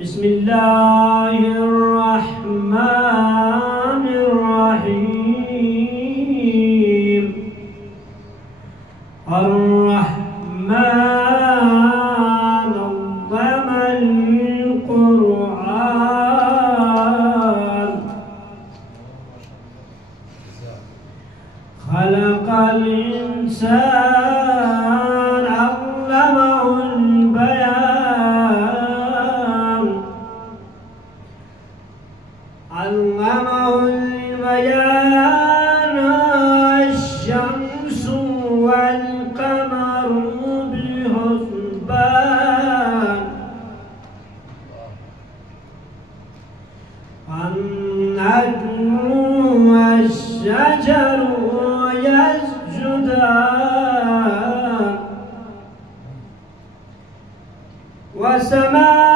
بسم الله الرحمن الرحيم الرحمن علم القرآن خلق الإنسان علمه البيان الشمس والقمر بحسبان النجم والشجر يسجدان وسماء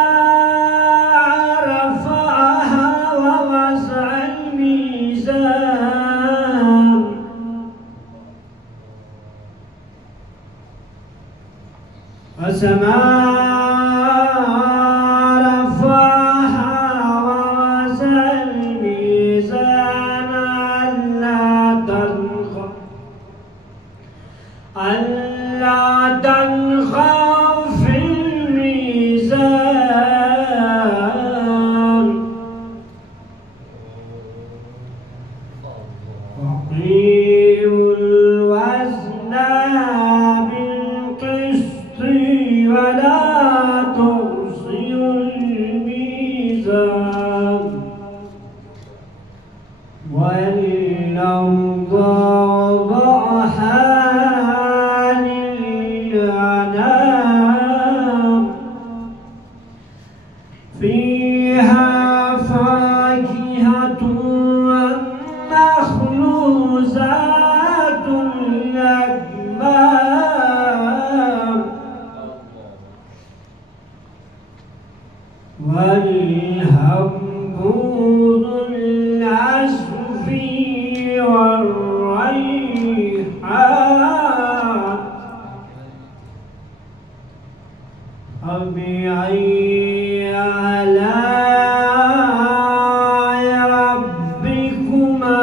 رفعها ووضع الميزان ألا تنخوا في الميزان وأقيموا الوزن بالقسط ولا تخسروا الميزان والأرض وضعها فيها فاكهة والنخل ذات الأكمام والهب ذو العصف والريحان فبأي آلاء ربكما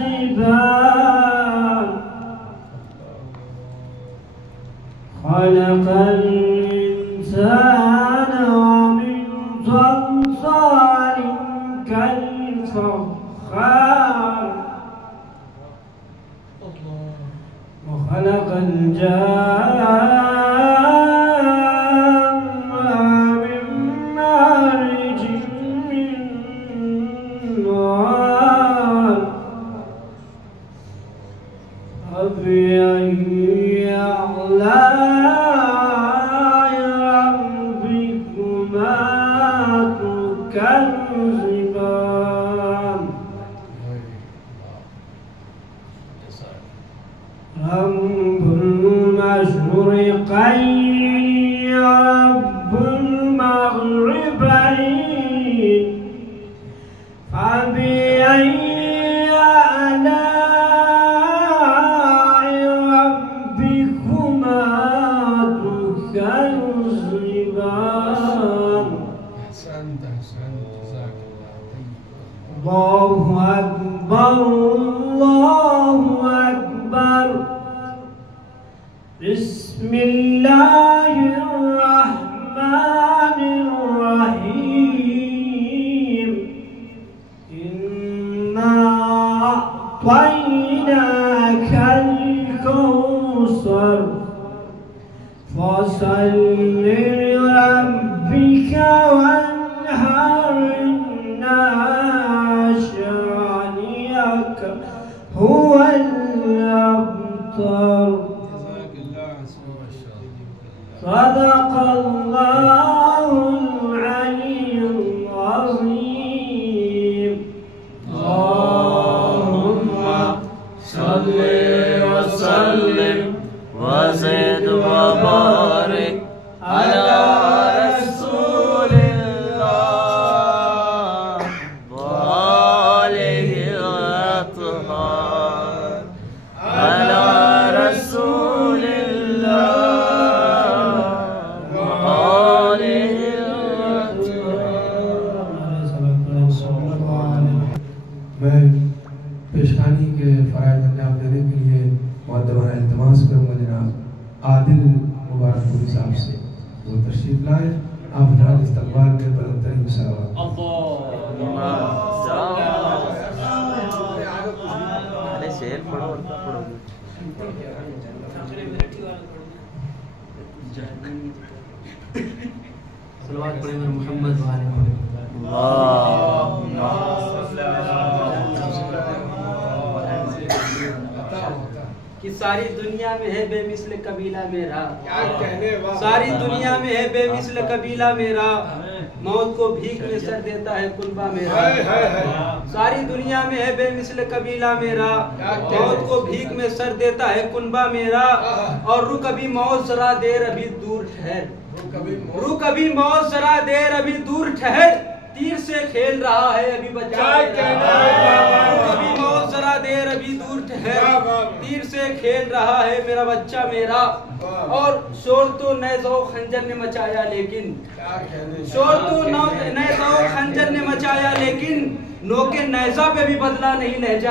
تكذبان خلق الإنسان ومن صلصال كالفخار وخلق الجان من مارج من نار فبأي آلاء ربكما تكذبان رب المشرقين رب المغربين فبأي آلاء ربكما تكذبان أحسنت جزاك الله. الله أكبر الله أكبر بسم الله الرحمن الرحيم إنا أعطيناك الكوثر فصل لربك وانحر إن شانئك هو الأبتر صدق الله العلي العظيم. اللهم صل وسلم وزد وبارك على رسول الله وآله الأطهار على رسول الله وآله لائیں آپ حضرات استقبال میں بلند ترین صلوات شیر پڑھو صلوات پڑھیں محمد وآل محمد کہ ساری دنیا میں ہے بے مثل قبیلہ میرا، ساری دنیا میں ہے بے مثل قبیلہ میرا، موت کو بھیک میں سر دیتا ہے کنبہ میرا، ساری دنیا میں ہے بے مثل قبیلہ میرا، موت کو بھیک میں سر دیتا ہے کنبہ میرا، اور رک ابھی موت ذرا دیر ابھی دور ٹھہر، رک ابھی موت ذرا دیر ابھی دور ٹھہر، تیر سے کھیل رہا ہے ابھی بچہ میرا، رک ابھی موت ذرا دیر ابھی دور ٹھہر، تیر سے کھیل رہا ہے میرا بچہ میرا، اور شور تو نیزہ و خنجر نے مچایا لیکن، شور تو نیزہ و خنجر نے مچایا لیکن، نوکے نیزہ پہ بھی بدلا نہیں لہجہ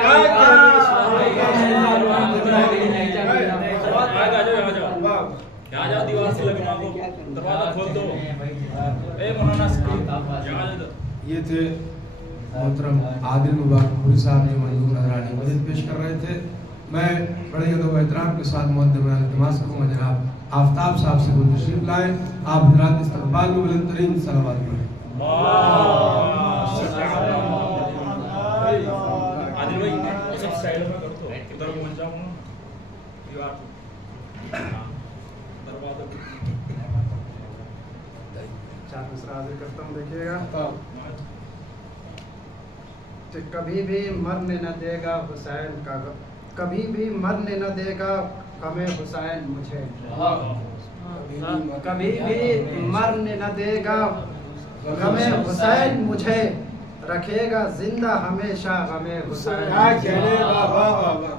یہ تھے محترم عادل مبارک پوری صاحب جو منظور نظرانی مدد پیش کر رہے تھے. میں بڑے ادب و احترام کے ساتھ مقدمہ التماس کروں گا جناب آفتاب صاحب سے وہ تشریف لائیں. آپ حضرات استقبال میں بلند ترین صلوات پڑھیں. چار مصرع حاضر کرتا ہوں، دیکھیے گا. کہ کبھی بھی مرنے نہ دے گا حسین کا غم، کبھی بھی مرنے نہ دے گا غم حسین مجھے، کبھی بھی مرنے نہ دے گا غم حسین مجھے، رکھے گا زندہ ہمیشہ غم حسین،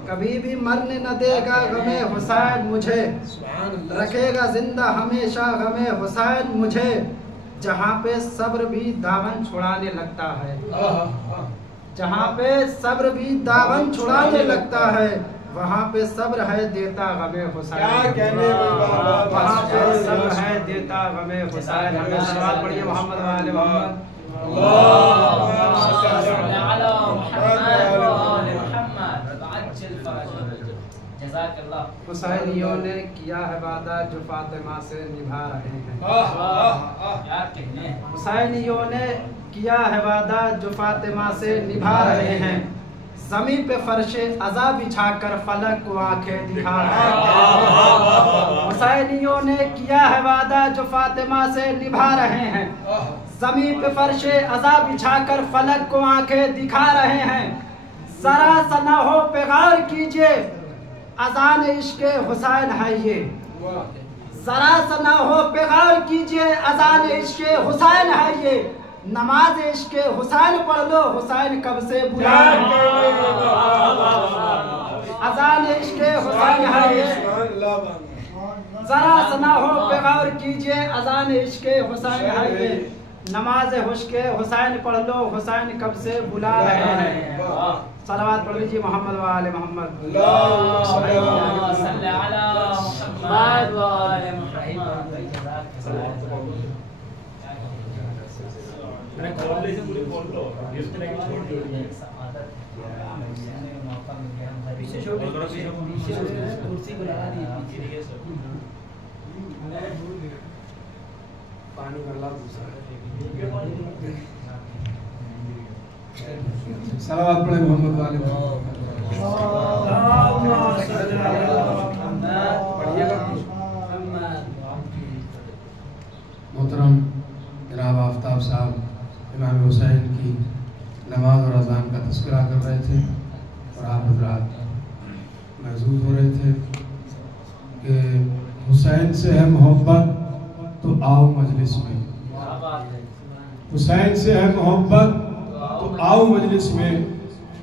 کبھی بھی مرنے نہ دے گا غم حسین مجھے، رکھے گا زندہ ہمیشہ غم حسین مجھے. جہاں پہ صبر بھی دامن چھڑانے لگتا ہے، جہاں پہ صبر بھی دامن چھڑانے لگتا ہے، وہاں پہ صبر ہے دیتا غم حسین، وہاں پہ صبر ہے دیتا غم حسین. ہمیں صلوات پڑھیے محمد وآل محمد. حسینیوں نے کیا ہے وعدہ جو فاطمہ سے نبھا رہے ہیں، حسینیوں نے کیا ہے وعدہ جو فاطمہ سے نبھا رہے ہیں، زمین پہ فرش عزا بچھا کر فلک کو آنکھیں دکھا رہے ہیں. حسینیوں نے کیا ہے وعدہ جو فاطمہ سے نبھا رہے ہیں، زمین پہ فرش عزا بچھا کر فلک کو آنکھیں دکھا رہے ہیں. ذرا سا نہ ہو پیغار کیجئے اذان عشق حسین ہے یہ، ذرا سا نہ ہو پیغار کیجئے اذان عشق حسین ہے یہ، نماز عشق حسین پڑھ لو حسین کب سے بلا رہے، اذان عشق حسین ہے یہ، ذرا سا نہ ہو پیغار کیجئے اذان عشق حسین ہے یہ، نماز عشق حسین پڑھ لو حسین کب سے بلا رہے ہیں. صلوات پڑھ لیجیے محمد وآل محمد. اللہم صلی علی محمد وآل محمد. صلوات پڑھیں محمد وآل محمد. محترم جناب آفتاب صاحب امام حسین کی نماز اور اذان کا تذکرہ کر رہے تھے اور آپ حضرات محظوظ ہو رہے تھے کہ حسین سے ہے محبت تو آؤ مجلس میں، حسین سے ہے محبت تو آؤ مجلس میں،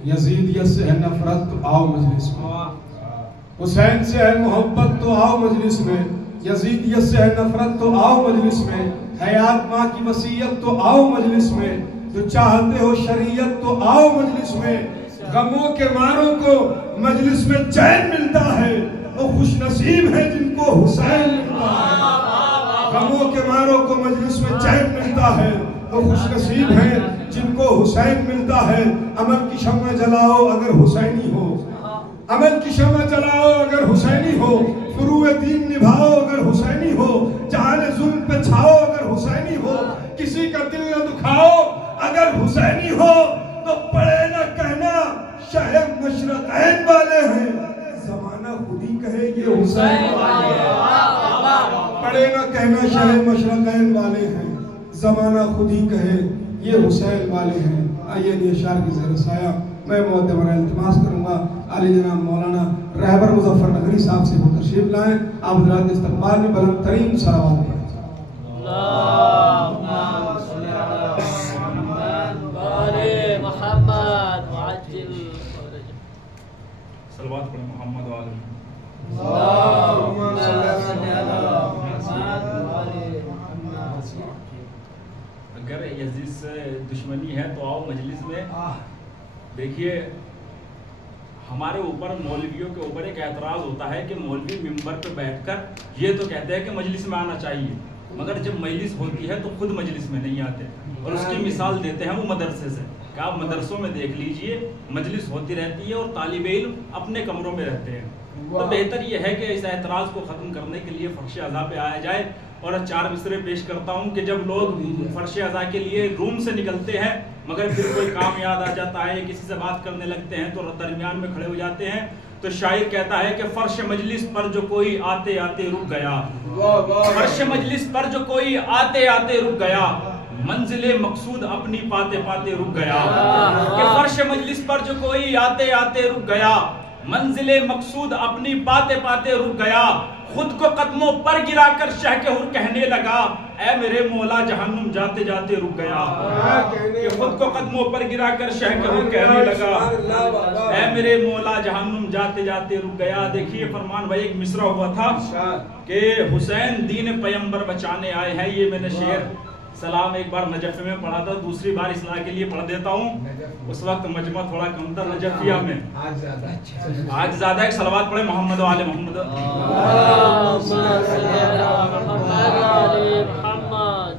یزیدیت سے ہے نفرت تو آؤ مجلس میں، حسین سے ہے محبت تو آؤ مجلس میں، یزیدیت سے ہے نفرت تو آؤ مجلس میں، حیات ماں کی وصیت تو آؤ مجلس میں، جو چاہتے ہو شریعت تو آؤ مجلس میں. غموں کے ماروں کو مجلس میں چین ملتا ہے، وہ خوش نصیب ہے جن کو حسین ملتا ہے. غموں کے ماروں کو مجلس میں چین ملتا ہے، وہ خوش نصیب ہیں جن کو حسین ملتا ہے۔ عمل کی شمع جلاؤ اگر حسینی ہو، عمل کی شمع جلاؤ اگر حسینی ہو، فروع دین نبھاؤ اگر حسینی ہو، جہان ظلم پہ چھاؤ اگر حسینی ہو، کسی کا دل نہ دکھاؤ اگر حسینی ہو، تو پڑے نہ کہنا شہ مشرقین والے ہیں، زمانہ خود ہی کہے یہ حسین والے ہیں۔ پڑے نہ کہنا شہ مشرقین والے ہیں، زمانہ خود ہی کہے یہ حسین والے ہیں۔ آئیے یہ اشعار کی زیر سایہ میں معتبر التماس کروں گا علی جناب مولانا رہبر مظفر نگری صاحب سے وہ تشریف لائیں، آپ حضرات استقبال میں بلند ترین صلوات پڑھیں۔ اللهم صل على محمد وعجل فرجه۔ صلوات پڑھیں محمد و آل محمد۔ اللهم صل على محمد وعلى محمد۔ اگر یزید سے دشمنی ہے تو آؤ مجلس میں۔ دیکھیے ہمارے اوپر مولویوں کے اوپر ایک اعتراض ہوتا ہے کہ مولوی ممبر پہ بیٹھ کر یہ تو کہتے ہیں کہ مجلس میں آنا چاہیے، مگر جب مجلس ہوتی ہے تو خود مجلس میں نہیں آتے، اور اس کی مثال دیتے ہیں وہ مدرسے سے کہ آپ مدرسوں میں دیکھ لیجئے مجلس ہوتی رہتی ہے اور طالب علم اپنے کمروں میں رہتے ہیں۔ تو بہتر یہ ہے کہ اس اعتراض کو ختم کرنے کے لیے فرش عزا پہ آیا جائے، اور 4 مصرے پیش کرتا ہوں کہ جب لوگ فرش عزا کے لیے روم سے نکلتے ہیں مگر پھر کوئی کام یاد آ جاتا ہے، کسی سے بات کرنے لگتے ہیں تو درمیان میں کھڑے ہو جاتے ہیں، تو شاعر کہتا ہے کہ فرش مجلس پر جو کوئی آتے آتے رک گیا، فرش مجلس پر جو کوئی آتے آتے رک گیا، منزل مقصود اپنی پاتے پاتے رک گیا۔ کہ فرش مجلس پر جو کوئی آتے آتے رک گیا، منزل مقصود اپنی پاتے پاتے رک گیا، خود کو قدموں پر گرا کر شہ کے حر کہنے لگا، اے میرے مولا جہنم جاتے جاتے رک گیا۔ کہ خود کو قدموں پر گرا کر شہ کے حر کہنے لگا، اے میرے مولا جہنم جاتے جاتے رک گیا۔ دیکھیے فرمان بھائی ایک مصرع ہوا تھا کہ حسین دین پیمبر بچانے آئے ہیں، یہ میں نے شعر سلام ایک بار نجف میں پڑھا تھا، دوسری بار اصلاح کے لیے پڑھ دیتا ہوں، اس وقت مجمع تھوڑا کم تھا نجفیہ میں، آج زیادہ ایک صلوات پڑھے محمد و آل محمد۔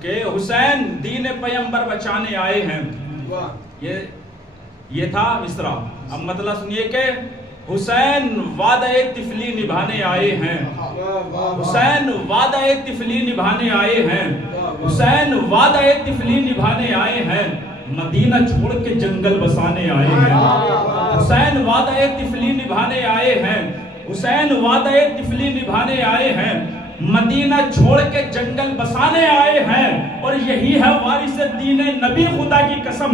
کہ حسین دین پیمبر بچانے آئے ہیں، یہ تھا مصرع۔ اب مطلب سنیے کہ حسین وعدہ طفلی نبھانے آئے ہیں، حسین وعدہ طفلی نبھانے آئے ہیں، حسین وعدہ طفلی نبھانے آئے ہیں، مدینہ چھوڑ کے جنگل بسانے آئے ہیں، حسین وعدہ طفلی نبھانے آئے ہیں، حسین وعدہ طفلی نبھانے آئے ہیں، مدینہ چھوڑ کے جنگل بسانے آئے ہیں، اور یہی ہے وارث دین نبی خدا کی قسم،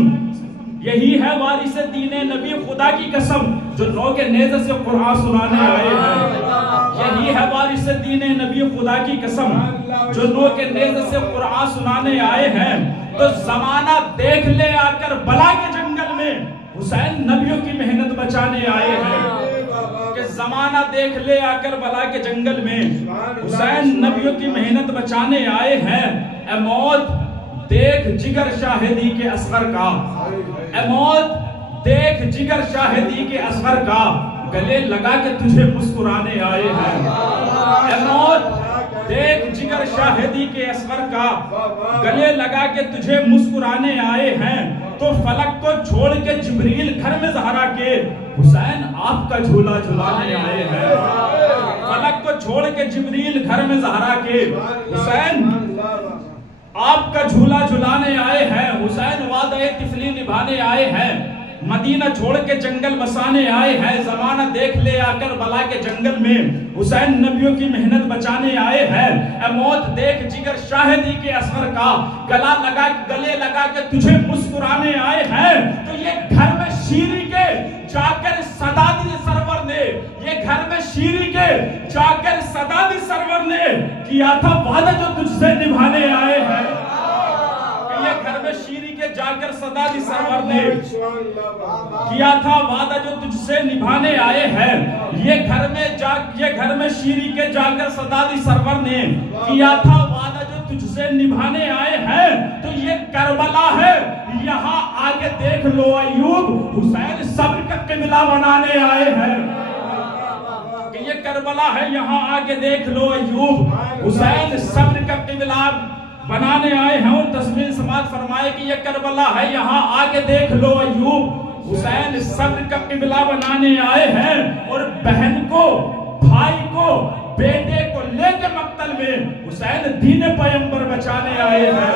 یہی ہے وارث دین نبی خدا کی قسم جو نو کے نیزے سے قرآن سنانے آئے ہیں، یہی ہے وارث دین نبی خدا کی قسم جو نو کے نیزے سے قرآن سنانے آئے ہیں۔ تو زمانہ دیکھ لے آ کر بلا کے جنگل میں حسین نبیوں کی محنت بچانے آئے ہیں، کہ زمانہ دیکھ لے آ کر بلا کے جنگل میں حسین نبیوں کی محنت بچانے آئے ہیں۔ اے موت دیکھ جگر شاہدی کے اصغر کا، اے موت دیکھ جگر شاہدی کے اصغر کا، گلے لگا کے تجھے مسکرانے آئے ہیں۔ اے موت دیکھ جگر شاہدی کے اصغر کا، گلے لگا کے تجھے مسکرانے آئے ہیں۔ تو فلک کو چھوڑ کے جبریل گھر میں زہرا کے حسین آپ کا جھولا جھلانے آئے ہیں، فلک کو چھوڑ کے جبریل گھر میں زہرا کے حسین آپ کا جھولا جھلانے آئے ہیں، حسین وعدہ طفلی نبھانے آئے ہیں، مدینہ چھوڑ کے جنگل بسانے آئے ہیں۔ زمانہ دیکھ لے آ کر بلا کے جنگل میں حسین نبیوں کی محنت بچانے آئے ہیں۔ اے موت دیکھ جگر شاہدی کے اثر کا، گلے لگا کے تجھے مسکرانے آئے ہیں۔ تو یہ گھر میں شیری کے جا کر سدادی سرور نے، یہ گھر میں شیری کے جا کر سدادی سرور نے کیا تھا وعدہ جو تجھ سے نبھانے آئے ہیں۔ یہ گھر میں شیری کے جا کر سدادی سرور نے کیا تھا وعدہ جو تجھ سے نبھانے آئے ہیں۔ یہ گھر میں شیری کے جا کر سدادی سرور نے کیا تھا وعدہ جو تجھ سے نبھانے آئے ہیں۔ تو یہ کربلا ہے، یہاں آگے دیکھ لو ایوب، حسین صبر کا قبلہ بنانے آئے ہیں۔ کہ یہ کربلا ہے یہاں آگے دیکھ لو ایوب. حسین صبر کا قبلہ بنانے آئے ہیں اور تسمیل سماعت فرمائے کہ یہ کربلا ہے یہاں آگے دیکھ لو ایوب. حسین صبر کا قبلہ بنانے آئے ہیں اور بہن کو بھائی کو بیٹے کو لے کے مقتل میں حسین دین پیغمبر بچانے آئے ہیں.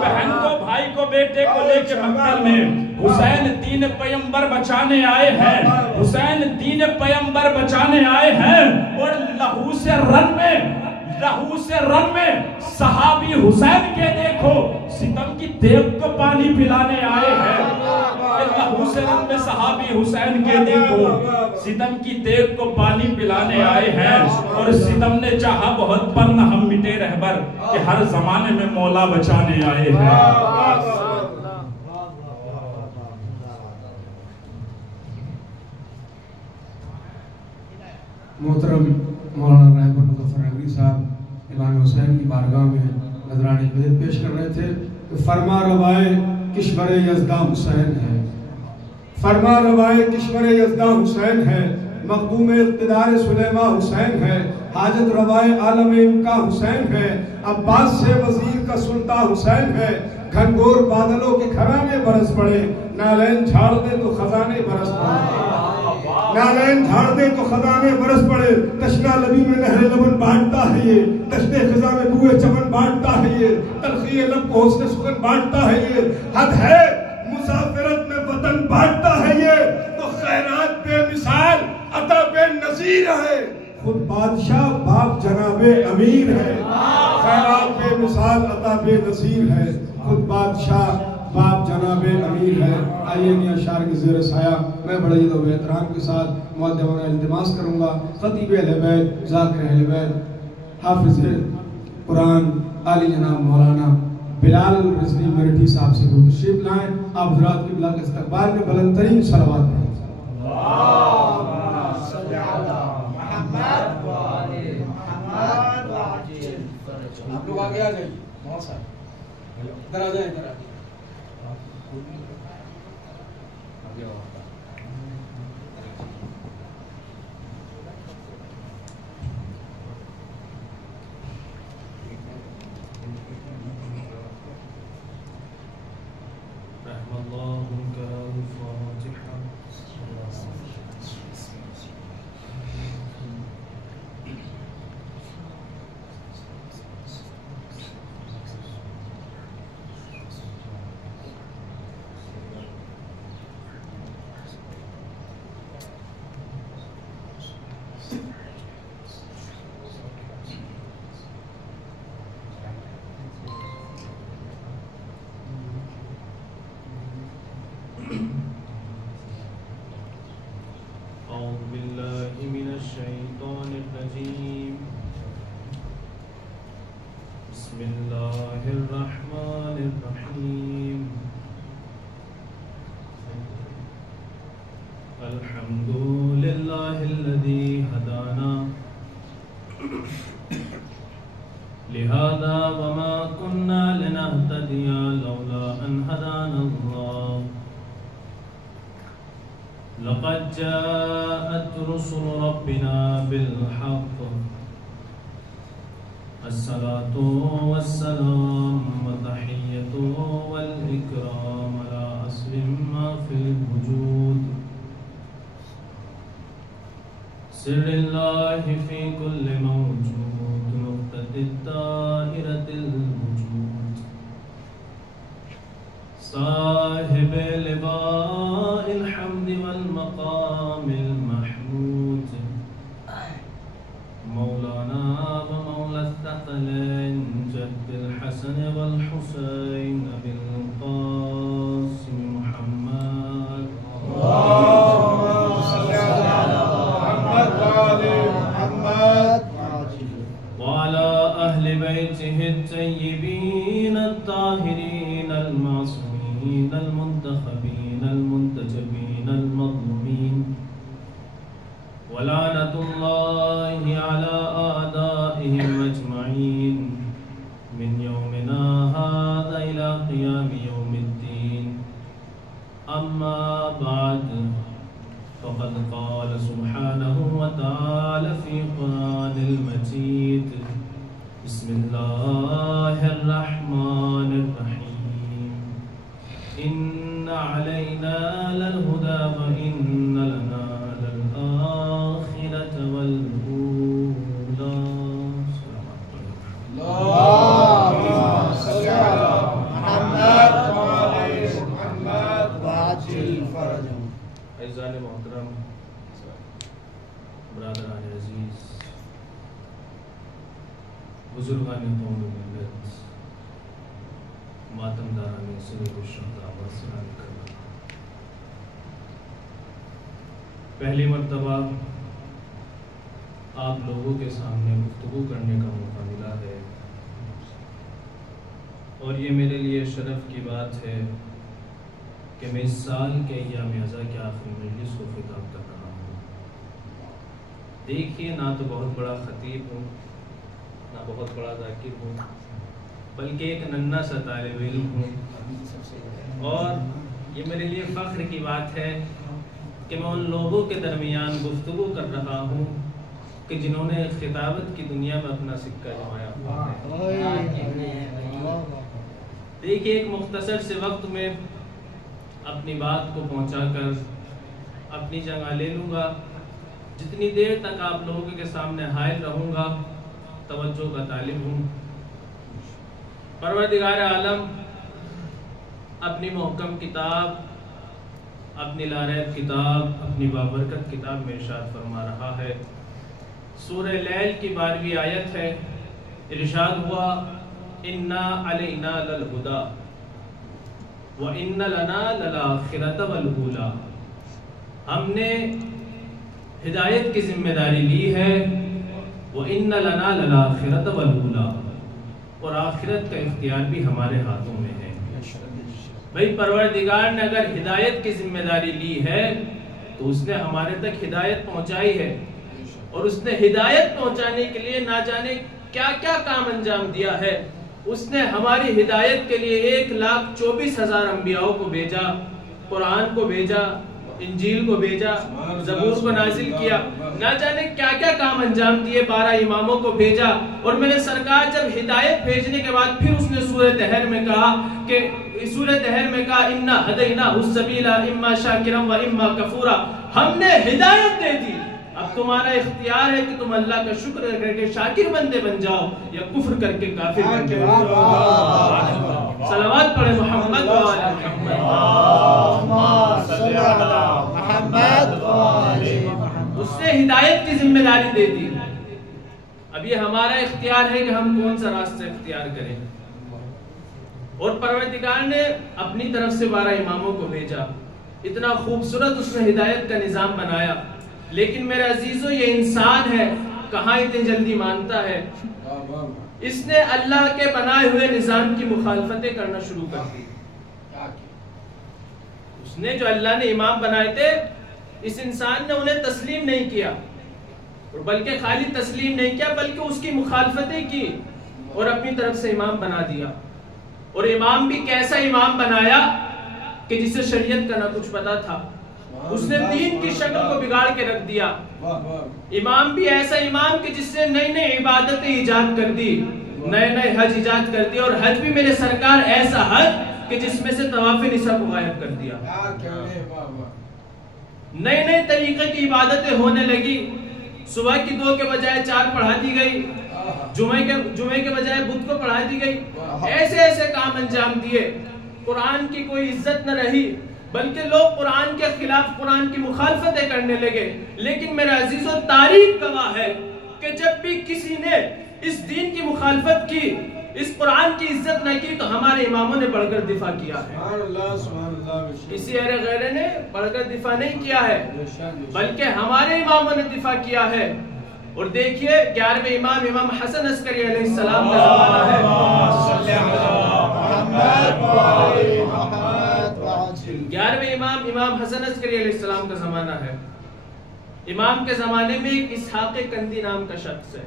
بہن کو بھائی کو بیٹے کو لے کے مقتل میں حسین دین پیغمبر بچانے آئے ہیں. حسین دین پیغمبر بچانے آئے ہیں اور لہو سے رن میں صحابی حسین کے دیکھو ستم کی دیو کو پانی پلانے آئے ہیں. لہو سے رن میں صحابی حسین کے دیکھو ستم کی دیو کو پانی پلانے آئے ہیں. اور ستم نے چاہا بہت پر نہ ہم مٹے رہبر کہ ہر زمانے میں مولا بچانے آئے ہیں. محترم مولانا رہبر مظفر نقوی صاحب امام حسین کی بارگاہ میں نذرانِ عقیدت پیش کر رہے تھے کہ فرما روائے کشور یزداں حسین ہے. فرما روائے کشور یزداں حسین ہے. مخدوم اقتدار سلیمہ حسین ہے. حاجت روائے عالم امکا حسین ہے. عباس سے وزیر کا سلطان حسین ہے. گھنگور بادلوں کے گھرانے برس پڑے نالین جھاڑ دے تو خزانے برس پڑے. نالین جھاڑ دے تو خزانے برس پڑے. تشنا لبی میں نہر لبن بانٹتا ہے یہ. دشت خزاں میں بوئے چمن بانٹتا ہے یہ. تلخی لب کو حسن سخن بانٹتا ہے یہ. حد ہے مسافرت میں وطن بانٹتا ہے یہ. تو خیرات بے مثال عطا بے نظیر ہے. خود بادشاہ باپ جناب امیر ہے. خیرات بے مثال عطا بے نظیر ہے. خود بادشاہ باپ جناب امیر ہے. آئیے ان اشعار کے زیر سایہ میں بڑے عزت و احترام کے ساتھ مؤدبانہ التماس کروں گا خطیب اہل بیت ذاکر اہل بیت حافظ قرآن عالی جناب مولانا بلال رضوی مرٹھی صاحب سے وہ تشریف لائیں. آپ حضرات کی بلا کے استقبال میں بلند ترین صلوات پڑھیں. آپ لوگ آگے آ جائیے. بہت سارے ادھر آ جائیں. ادھر آ جائیں. لقد جاءت رسل ربنا بالحق الصلاة والسلام والتحية والإكرام على أصل ما في الوجود سر الله في كل موجود نقطة الدائرة الوجود صاحب لواء الحمد والمقام المحمود مولانا ومولى الثقلين جد الحسن والحسين أبي القاسم محمد اللهم صل على محمد وعلى أهل بيته الطيبين الطاهرين المعصومين المنتخبين المنتجبين المظلومين ولعنة الله على أعدائهم أجمعين من يومنا هذا إلى قيام يوم الدين أما بعد فقد قال سبحانه وتعالى الرحمن الرحیم ان علینا للہدی وان لنا للآخرۃ والأولی. اللهم صل على محمد وعلى محمد وعجل فرجهم. عزیزان محترم، برادران عزیز، بزرگان قوم ملت، ماتم داران سید الشہداء والسلام کربلا، پہلی مرتبہ آپ لوگوں کے سامنے گفتگو کرنے کا موقع ملا ہے، اور یہ میرے لیے شرف کی بات ہے کہ میں اس سال کے ایام ازا کے آخری مجلس کو خطاب کر رہا ہوں. دیکھیے، نہ تو بہت بڑا خطیب ہوں، نہ بہت بڑا ذاکر ہوں، بلکہ ایک ننھا سا طالب علم ہوں، اور یہ میرے لیے فخر کی بات ہے کہ میں ان لوگوں کے درمیان گفتگو کر رہا ہوں کہ جنہوں نے خطابت کی دنیا میں اپنا سکہ جمایا. دیکھیے، ایک مختصر سے وقت میں اپنی بات کو پہنچا کر اپنی جگہ لے لوں گا. جتنی دیر تک آپ لوگوں کے سامنے حائل رہوں گا، توجہ کا طالب ہوں. پروردگار عالم اپنی محکم کتاب، اپنی لاریب کتاب، اپنی بابرکت کتاب میں ارشاد فرما رہا ہے. سورہ لیل کی 12ویں آیت ہے. ارشاد ہوا اِنَّا عَلَيْنَا لَلْهُدَى وَإِنَّ لَنَا لَلْآخِرَةَ وَالْأُولَى. ہم نے ہدایت کی ذمہ داری لی ہے. وَإِنَّ لَنَا لَلْآخِرَةَ وَالْأُولَى، اور آخرت کا اختیار بھی ہمارے ہاتھوں میں ہے. بھئی پروردگار نے اگر ہدایت کی ذمہ داری لی ہے تو اس نے ہمارے تک ہدایت پہنچائی ہے، اور اس نے ہدایت پہنچانے کے لیے نہ جانے کیا کیا کام انجام دیا ہے. اس نے ہماری ہدایت کے لیے 1,24,000 انبیاءوں کو بھیجا، قرآن کو بھیجا، انجیل کو بھیجا، زبور کو نازل کیا، نہ جانے کیا کیا کام انجام دیے، 12 اماموں کو بھیجا. اور میرے سرکار جب ہدایت بھیجنے کے بعد پھر اس نے سورہ طہر میں کہا کہ اِنَّا هَدَيْنَاهُ السَّبِيلَ اِمَّا شَاكِرًا وَإِمَّا كَفُورًا. ہم نے ہدایت دے دی، اب تمہارا اختیار ہے کہ تم اللہ کا شکر کر کے شاکر بندے بن جاؤ یا کفر کر کے کافر بندے بن جاؤ. صلوات پڑھے محمد وعلی محمد. اس نے ہدایت کی ذمہ داری دے دی. اب یہ ہمارا اختیار ہے کہ ہم کون سا راستہ اختیار کریں. اور پروردگار نے اپنی طرف سے 12 اماموں کو بھیجا. اتنا خوبصورت اس نے ہدایت کا نظام بنایا. لیکن میرے عزیزوں، یہ انسان ہے، کہاں اتنی جلدی مانتا ہے. اس نے اللہ کے بنائے ہوئے نظام کی مخالفتیں کرنا شروع کر دی. اس نے جو اللہ نے امام بنائے تھے، اس انسان نے انہیں تسلیم نہیں کیا، اور بلکہ خالی تسلیم نہیں کیا بلکہ اس کی مخالفتیں کی اور اپنی طرف سے امام بنا دیا. اور امام بھی کیسا امام بنایا کہ جسے شریعت کا نہ کچھ پتا تھا. اس نے دین کی شکل کو بگاڑ کے رکھ دیا. امام بھی ایسا امام کہ جس نے نئی نئی عبادتیں ایجاد کر دی، نئے نئے حج ایجاد کر دی. اور حج بھی میرے سرکار ایسا حج کہ جس میں سے طواف نساء کو غائب کر دیا. نئے نئے طریقے کی عبادتیں ہونے لگی. صبح کی 2 کے بجائے 4 پڑھا دی گئی، جمعے کے بجائے بدھ کو پڑھا دی گئی. ایسے ایسے کام انجام دیے. قرآن کی کوئی عزت نہ رہی، بلکہ لوگ قرآن کے خلاف قرآن کی مخالفتیں کرنے لگے. لیکن میرے عزیزوں، تاریخ گواہ ہے کہ جب بھی کسی نے اس دین کی مخالفت کی، اس قرآن کی عزت نہ کی، تو ہمارے اماموں نے بڑھ کر دفاع کیا ہے. کسی اہل غیرے نے بڑھ کر دفاع نہیں کیا ہے، بلکہ ہمارے اماموں نے دفاع کیا ہے. اور دیکھیے 11ویں امام حسن عسکری علیہ السلام کا زمانہ ہے. 11ویں امام حسن عسکری علیہ السلام کا زمانہ ہے. امام کے زمانے میں ایک اسحاق کندی نام کا شخص ہے.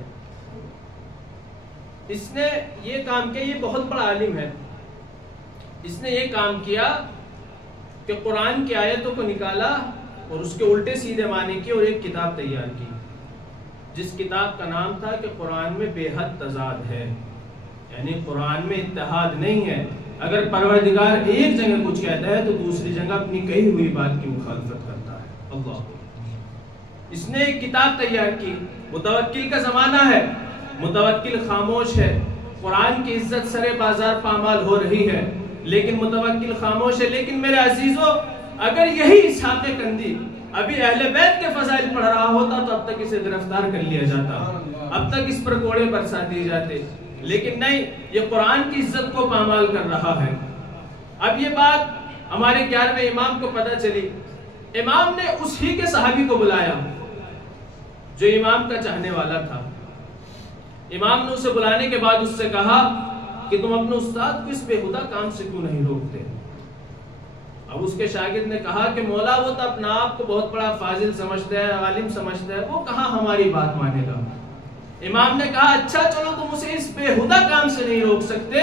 اس نے یہ کام کیا، یہ بہت بڑا عالم ہے. اس نے یہ کام کیا کہ قرآن کی آیتوں کو نکالا اور اس کے الٹے سیدھے معنی کی اور ایک کتاب تیار کی، جس کتاب کا نام تھا کہ قرآن میں بے حد تضاد ہے. یعنی قرآن میں اتحاد نہیں ہے. اگر پروردگار ایک جگہ کچھ کہتا ہے تو دوسری جگہ اپنی کہی ہوئی بات کی مخالفت کرتا ہے. اللہ اس نے ایک کتاب تیار کی. متوکل کا زمانہ ہے, متوکل خاموش ہے, قرآن کی عزت سرے بازار پامال ہو رہی ہے, لیکن متوکل خاموش ہے. لیکن میرے عزیزو, اگر یہی اسحاق کندی ابھی اہل بیت کے فضائل پڑھ رہا ہوتا تو اب تک اسے گرفتار کر لیا جاتا, اب تک اس پر کوڑے برسا دیے جاتے. لیکن نہیں, یہ قرآن کی عزت کو پامال کر رہا ہے. اب یہ بات ہمارے 11ویں امام کو پتہ چلی. امام نے اس ہی کے صحابی کو بلایا جو امام کا چاہنے والا تھا. امام نے اسے بلانے کے بعد اس سے کہا کہ تم اپنے استاد کو اس بےہودہ کام سے کیوں نہیں روکتے؟ اب اس کے شاگرد نے کہا کہ مولا وہ تو اپنا آپ کو بہت بڑا فاضل سمجھتا ہے, عالم سمجھتا ہے, وہ کہاں ہماری بات مانے گا. امام نے کہا اچھا چلو تم اسے اس بےہودہ کام سے نہیں روک سکتے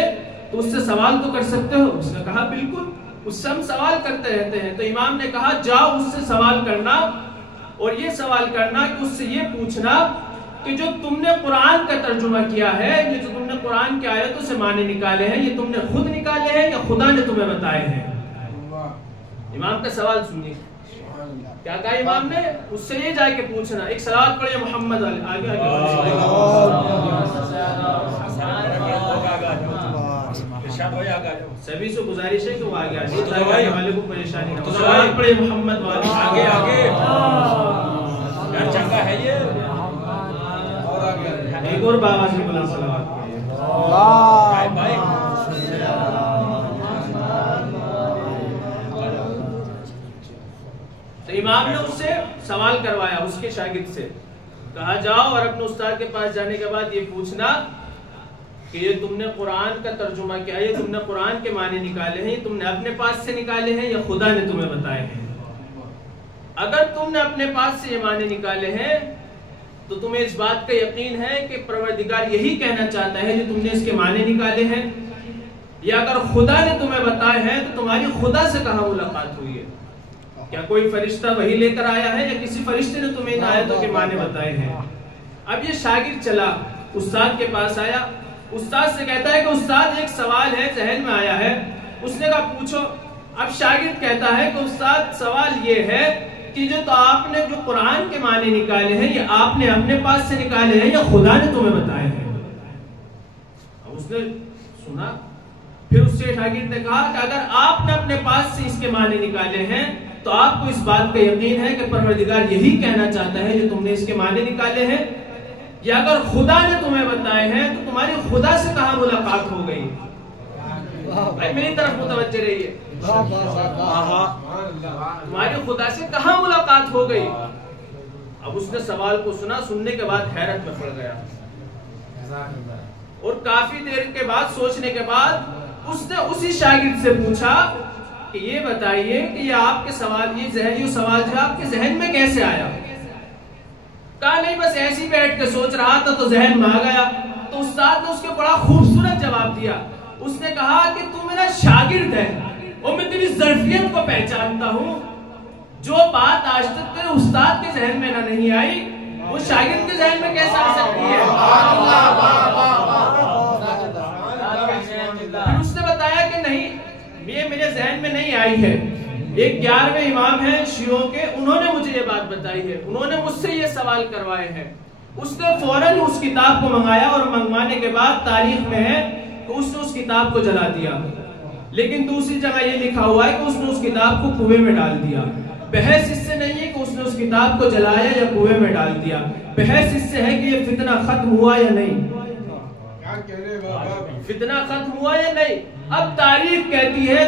تو اس سے سوال تو کر سکتے ہو. اس نے کہا بالکل, اس سے ہم سوال کرتے رہتے ہیں. تو امام نے کہا جاؤ اس سے سوال کرنا, اور یہ سوال کرنا کہ اس سے یہ پوچھنا کہ جو تم نے قرآن کا ترجمہ کیا ہے, یہ جو تم نے قرآن کی آیتوں سے معنی نکالے ہیں, یہ تم نے خود نکالے ہیں یا خدا نے تمہیں بتائے ہیں؟ امام کا سوال سنیے. کیا کہا امام نے؟ اس سے یہ جا کے پوچھنا. ایک صلوات پڑھیے محمد علی. آگے سبھی سے گزارش ہے کہ وہ آگے آگے والے کو پریشانی نہ. صلوات پڑھیے محمد والے. آگے آگے یار چنگا ہے یہ. ایک اور بابا سے بلا صلوات پڑھیے. تو امام نے اس سے سوال کروایا, اس کے شاگرد سے کہا جاؤ اور اپنے استاد کے پاس جانے کے بعد یہ پوچھنا کہ یہ تم نے قرآن کا ترجمہ کیا ہے, یہ تم نے قرآن کے معنی نکالے ہیں, یہ تم نے اپنے پاس سے نکالے ہیں یا خدا نے تمہیں بتائے ہیں؟ اگر تم نے اپنے پاس سے یہ معنی نکالے ہیں تو تمہیں اس بات کا یقین ہے کہ پروردگار یہی کہنا چاہتا ہے جو تم نے اس کے معنی نکالے ہیں, یا اگر خدا نے تمہیں بتائے ہیں تو تمہاری خدا سے کہاں ملاقات ہوئی ہے؟ کیا کوئی فرشتہ وہی لے کر آیا ہے یا کسی فرشتے نے تمہیں ان آیتوں کے معنی بتائے ہیں؟ اب یہ شاگرد چلا, استاد کے پاس آیا, استاد سے کہتا ہے کہ استاد ایک سوال ہے ذہن میں آیا ہے. اس نے کہا پوچھو. اب شاگرد کہتا ہے کہ استاد سوال یہ ہے کہ جو تو آپ نے جو قرآن کے معنی نکالے ہیں یہ آپ نے اپنے پاس سے نکالے ہیں یا خدا نے تمہیں بتائے ہیں؟ اب اس نے سنا, پھر اس سے شاگرد نے کہا کہ اگر آپ نے اپنے پاس سے اس کے معنی نکالے ہیں تو آپ کو اس بات کا یقین ہے کہ پروردگار یہی کہنا چاہتا ہے جو تم نے اس کے معنی نکالے ہیں, یا اگر خدا نے تمہیں بتائے ہیں تو تمہاری خدا سے کہاں ملاقات ہو گئی؟ بھائی میری طرف متوجہ رہیے, تمہاری خدا سے کہاں ملاقات ہو گئی؟ اب اس نے سوال کو سنا, سننے کے بعد حیرت میں پڑ گیا, اور کافی دیر کے بعد سوچنے کے بعد اس نے اسی شاگرد سے پوچھا کہ یہ بتائیے کہ یہ آپ کے سوال, یہ سوال جو آپ کے ذہن میں کیسے آیا؟ کہا نہیں بس ایسی بیٹھ کے سوچ رہا تھا تو ذہن میں آ گیا. تو استاد نے اس کو بڑا خوبصورت جواب دیا. اس نے کہا کہ تو میرا شاگرد ہے اور میں تیری ظرفیت کو پہچانتا ہوں. جو بات آج تک تیرے استاد کے ذہن میں نہ نہیں آئی وہ شاگرد کے ذہن میں کیسے آ سکتی ہے؟ پھر اس نے بتایا کہ نہیں, یہ میرے ذہن میں نہیں آئی ہے. ایک 11ویں امام ہیں شیعوں کے, انہوں نے مجھے یہ بات بتائی ہے, انہوں نے مجھ سے یہ سوال کروائے ہیں. اس نے فوراً اس کتاب کو منگایا اور منگوانے کے بعد تاریخ میں ہے کہ اس نے اس کتاب کو جلا دیا. لیکن دوسری جگہ یہ لکھا ہوا ہے کہ اس نے اس کتاب کو کنویں میں ڈال دیا. بحث اس سے نہیں ہے کہ اس نے اس کتاب کو جلایا یا کنویں میں ڈال دیا, بحث اس سے ہے کہ یہ فتنہ ختم ہوا یا نہیں. فتنہ ختم ہوا یا نہیں؟ اب تاریخ کہتی ہے,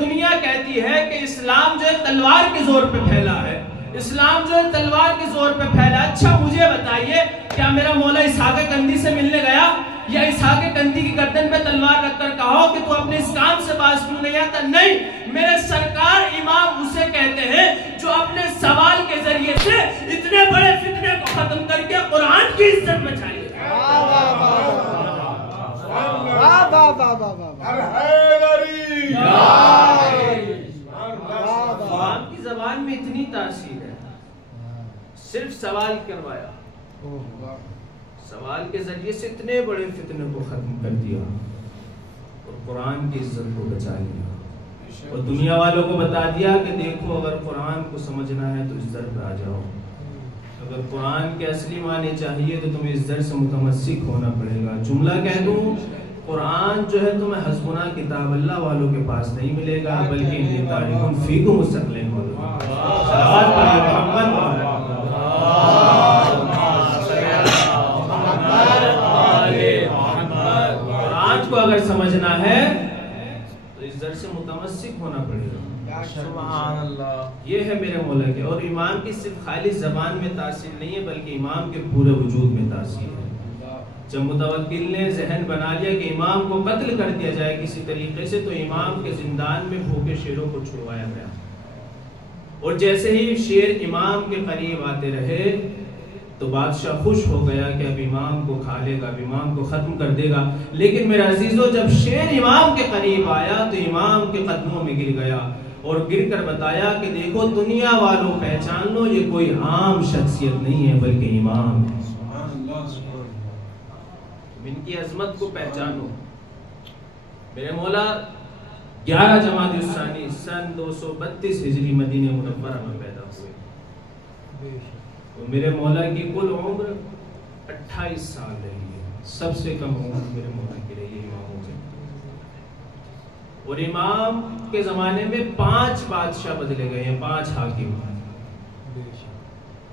دنیا کہتی ہے کہ اسلام جو ہے تلوار کے زور پہ پھیلا ہے, اسلام جو ہے تلوار کے زور پہ پھیلا. اچھا مجھے بتائیے, کیا میرا مولا اسحاق کندی سے ملنے گیا یا اسحاق کندی کی گردن پہ تلوار رکھ کر کہا کہ تو اپنے اس کام سے باز کیوں نہیں آتا؟ نہیں, میرے سرکار امام اسے کہتے ہیں جو اپنے سوال کے ذریعے سے اتنے بڑے فتنے کو ختم کر کے قرآن کی عزت بچائیے. امام کی زبان میں اتنی تاثیر ہے, صرف سوال کروایا, سوال کے ذریعے سے اتنے بڑے فتنے کو ختم کر دیا. قرآن کی عزت کو بچا لیا اور دنیا والوں کو بتا دیا کہ دیکھو اگر قرآن کو سمجھنا ہے تو اس در پہ آ جاؤ، اگر قرآن کے اصلی معنی چاہیے تو تمہیں اس در سے متمسک ہونا پڑے گا۔ جملہ کہہ دوں، قرآن جو ہے تمہیں حسبنا کتاب اللہ والوں کے پاس نہیں ملے گا بلکہ ان تاریخ فیکم مستقلین والوں صلوات پڑھیں محمد قرآن کو اگر سمجھنا ہے تو اس در سے متمسک ہونا پڑے گا۔ سبحان اللہ۔ یہ ہے میرے مولا کے، اور امام کی صرف خالی زبان میں تاثیر نہیں ہے بلکہ امام کے پورے وجود میں تاثیر ہے۔ جب متوکل نے ذہن بنا لیا کہ امام کو قتل کر دیا جائے کسی طریقے سے، تو امام کے زندان میں بھوکے شیروں کو چھڑوایا گیا، اور جیسے ہی شیر امام کے قریب آتے رہے تو بادشاہ خوش ہو گیا کہ اب امام کو کھا لے گا، اب امام کو ختم کر دے گا۔ لیکن میرے عزیزو، جب شیر امام کے قریب آیا تو امام کے قدموں میں گر گیا اور گر کر بتایا کہ دیکھو دنیا والوں پہچان لو، یہ کوئی عام شخصیت نہیں ہے بلکہ امام ہے۔ ان کی عظمت کو پہچانو۔ میرے مولا 11 جمادی الثانی سن 232 ہجری مدینہ منورہ میں پیدا ہوئے، اور میرے مولا کی کل عمر 28 سال رہی ہے، سب سے کم عمر میرے مولا کی رہی ہے اماموں میں۔ اور امام کے زمانے میں 5 بادشاہ بدلے گئے ہیں، 5 حاکم،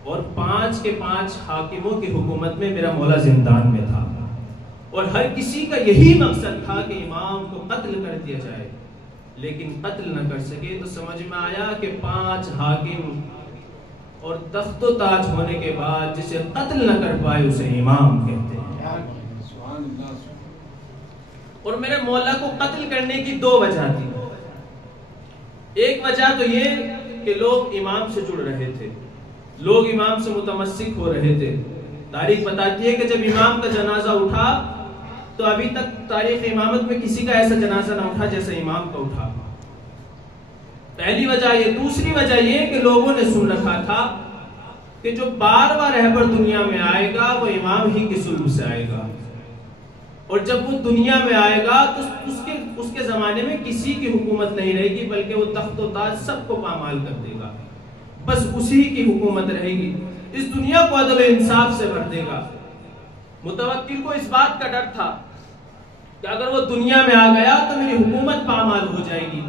اور 5 کے 5 حاکموں کی حکومت میں میرا مولا زندان میں تھا، اور ہر کسی کا یہی مقصد تھا کہ امام کو قتل کر دیا جائے، لیکن قتل نہ کر سکے۔ تو سمجھ میں آیا کہ 5 حاکم اور تخت و تاج ہونے کے بعد جسے قتل نہ کر پائے اسے امام کہتے ہیں۔ اور میرے مولا کو قتل کرنے کی 2 وجہ تھی۔ ایک وجہ تو یہ کہ لوگ امام سے جڑ رہے تھے، لوگ امام سے متمسک ہو رہے تھے۔ تاریخ بتاتی ہے کہ جب امام کا جنازہ اٹھا تو ابھی تک تاریخ امامت میں کسی کا ایسا جنازہ نہ اٹھا جیسا امام کا اٹھا۔ پہلی وجہ یہ۔ دوسری وجہ یہ کہ لوگوں نے سن رکھا تھا کہ جو 12واں رہبر دنیا میں آئے گا وہ امام ہی کی سلب سے آئے گا، اور جب وہ دنیا میں آئے گا تو اس کے زمانے میں کسی کی حکومت نہیں رہے گی بلکہ وہ تخت و تاج سب کو پامال کر دے گا، بس اسی کی حکومت رہے گی، اس دنیا کو عدل و انصاف سے بھر دے گا۔ متوکل کو اس بات کا ڈر تھا کہ اگر وہ دنیا میں آ گیا تو میری حکومت پامال ہو جائے گی۔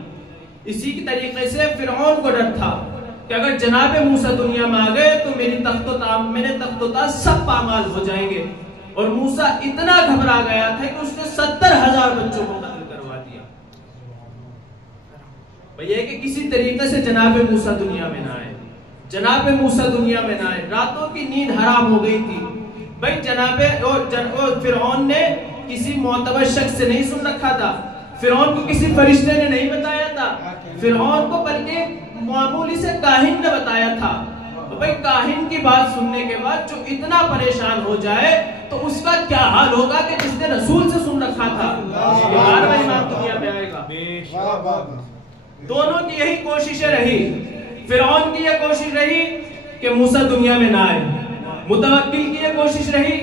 اسی کی طریقے سے فرعون کو ڈر تھا کہ اگر جناب موسیٰ دنیا میں آ گئے تو میرے تخت و تاج سب پامال ہو جائیں گے، اور موسیٰ اتنا گھبرا گیا تھا کہ اس نے 70,000 بچوں کو قتل کروا دیا۔ یہ کہ کسی طریقے سے جناب موسیٰ دنیا میں نہ آئے، جناب موسیٰ دنیا میں نہ آئے۔ راتوں کی نیند حرام ہو گئی تھی بھائی۔ فرعون نے کسی معتبر شخص سے نہیں سن رکھا تھا، فرعون کو کسی فرشتے نے نہیں بتایا تھا، فرعون کو بلکہ معمولی سے کاہن نے بتایا تھا۔ بھائی کاہن کی بات سننے کے بعد جو اتنا پریشان ہو جائے تو اس کا کیا حال ہوگا کہ جس نے رسول سے سن رکھا تھا کہ 12واں امام دنیا میں آئے گا۔ دونوں کی یہی کوششیں رہی، فرعون کی یہ کوشش رہی کہ موسیٰ دنیا میں نہ آئے، متوکل کی یہ کوشش رہی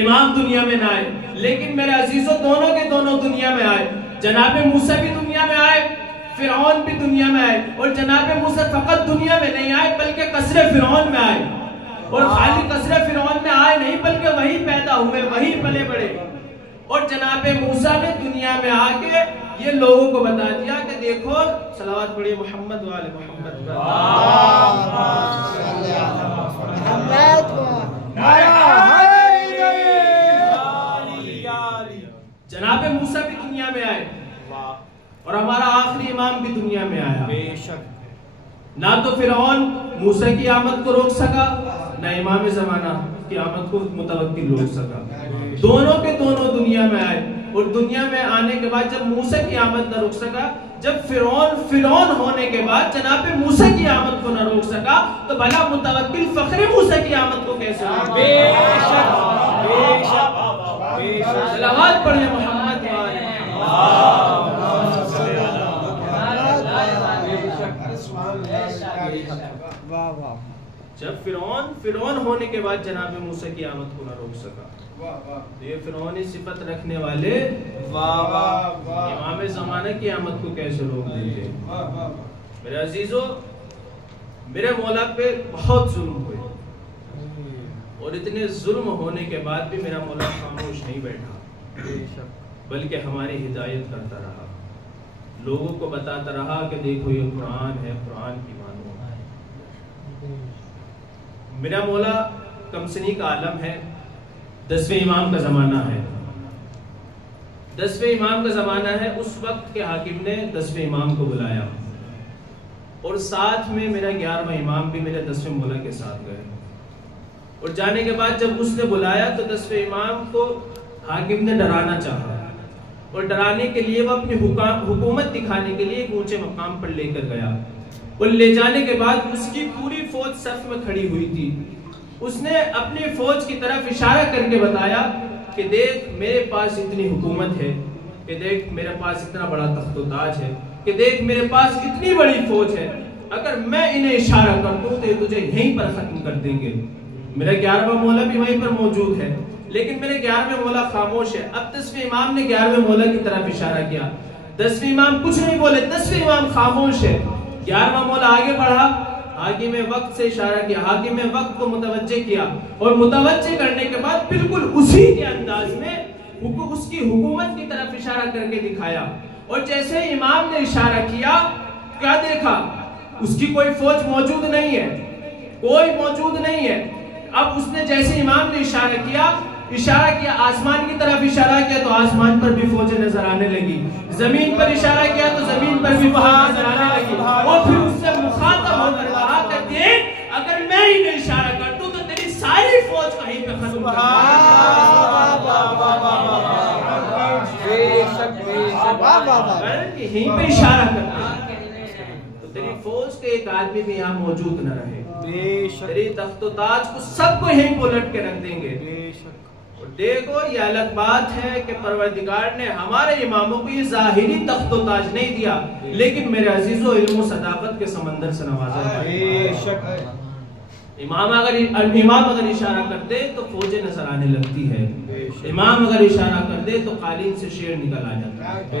امام دنیا میں نہ آئے، لیکن میرے عزیزوں دونوں کے دونوں دنیا میں آئے۔ جناب موسیٰ بھی دنیا میں آئے، فرعون بھی دنیا میں آئے، اور جناب موسیٰ فقط دنیا میں نہیں آئے بلکہ قصر فرعون میں آئے، اور خالی قصر فرعون میں آئے نہیں بلکہ وہی پیدا ہوئے، وہی پلے بڑے، اور جناب موسیٰ نے دنیا میں آ کے یہ لوگوں کو بتا دیا کہ دیکھو، صلوات پڑھیے محمد وآل محمد۔ جناب موسیٰ بھی دنیا میں آئے اور ہمارا آخری امام بھی دنیا میں آیا۔ بے شک نہ تو فرعون موسیٰ کی آمد کو روک سکا، نہ امام زمانہ کی آمد کو متوکل روک سکا، دونوں کے دونوں دنیا میں آئے۔ اور دنیا میں آنے کے بعد جب موسیٰ کی آمد نہ روک سکا، جب فرعون ہونے کے بعد جناب موسیٰ کی آمد کو نہ روک سکا، تو بھلا متوکل فخر موسیٰ کی آمد کو کیسے روک سکا؟ بے شک بے شک بے شک۔ صلوات پڑھیں محمد وآل محمد۔ جب فرعون ہونے کے بعد جناب موسیٰ کی آمد کو نہ روک سکا، یہ فرعونی صفت رکھنے والے امام زمانہ قیامت کو کیسے روک دیتے ہیں؟ میرے عزیزو، میرے مولا پہ بہت ظلم ہوئے، اور اتنے ظلم ہونے کے بعد بھی میرا مولا خاموش نہیں بیٹھا، بلکہ ہماری ہدایت کرتا رہا، لوگوں کو بتاتا رہا کہ دیکھو یہ قرآن ہے، قرآن کی مانو۔ میرا مولا کمسنی کا عالم ہے، 10ویں امام کا زمانہ ہے، 10ویں امام کا زمانہ ہے۔ اس وقت کے حاکم نے 10ویں امام کو بلایا، اور ساتھ میں میرا 11واں امام بھی میرے 10ویں مولا کے ساتھ گئے، اور جانے کے بعد جب اس نے بلایا تو 10ویں امام کو حاکم نے ڈرانا چاہا، اور ڈرانے کے لیے وہ اپنی حکومت دکھانے کے لیے ایک اونچے مقام پر لے کر گیا، اور لے جانے کے بعد اس کی پوری فوج صف میں کھڑی ہوئی تھی۔ اس نے اپنی فوج کی طرف اشارہ کر کے بتایا کہ دیکھ میرے پاس اتنی حکومت ہے، کہ دیکھ میرے پاس اتنا بڑا تخت و تاج ہے، کہ دیکھ میرے پاس اتنی بڑی فوج ہے، اگر میں انہیں اشارہ کر دوں تو یہ تجھے یہیں پر ختم کر دیں گے۔ میرا 11واں مولا بھی وہیں پر موجود ہے، لیکن میرے 11ویں مولا خاموش ہے۔ اب 10ویں امام نے 11ویں مولا کی طرف اشارہ کیا، 10ویں امام کچھ نہیں بولے، 10ویں امام خاموش ہے۔ 11واں مولا آگے بڑھا، حاکم وقت سے اشارہ کیا، حاکم وقت کو متوجہ کیا، اور متوجہ کرنے کے بعد بالکل اسی کے انداز میں اس کی حکومت کی طرف اشارہ کر کے دکھایا، اور جیسے امام نے اشارہ کیا، کیا دیکھا؟ اس کی کوئی فوج موجود نہیں ہے، کوئی موجود نہیں ہے۔ اب اس نے جیسے امام نے اشارہ کیا آسمان کی طرف اشارہ کیا تو آسمان پر بھی فوجیں نظر آنے لگی، زمین پر اشارہ کیا تو زمین پر بھی فوجیں نظر آنے لگی، اور پھر اس سے مخاطب ہو کر کہا کہ دیکھ اگر میں ہی نہیں اشارہ کر دوں تو تیری ساری فوج کہیں پہ ختم کر دوں، یہیں پہ اشارہ کرتے تو تیری فوج کے ایک آدمی بھی یہاں موجود نہ رہے، تیری تخت و تاج کو سب کو یہیں پلٹ کے رکھ دیں گے۔ اور دیکھو یہ الگ بات ہے کہ پروردگار نے ہمارے اماموں کو یہ ظاہری تخت و تاج نہیں دیا، لیکن میرے عزیزو علم و صداقت کے سمندر سے نوازا ہے۔ امام اگر اشارہ کر دے تو فوجیں نظر آنے لگتی ہے، امام اگر اشارہ کر دے تو قالین سے شیر نکل آ جاتا ہے۔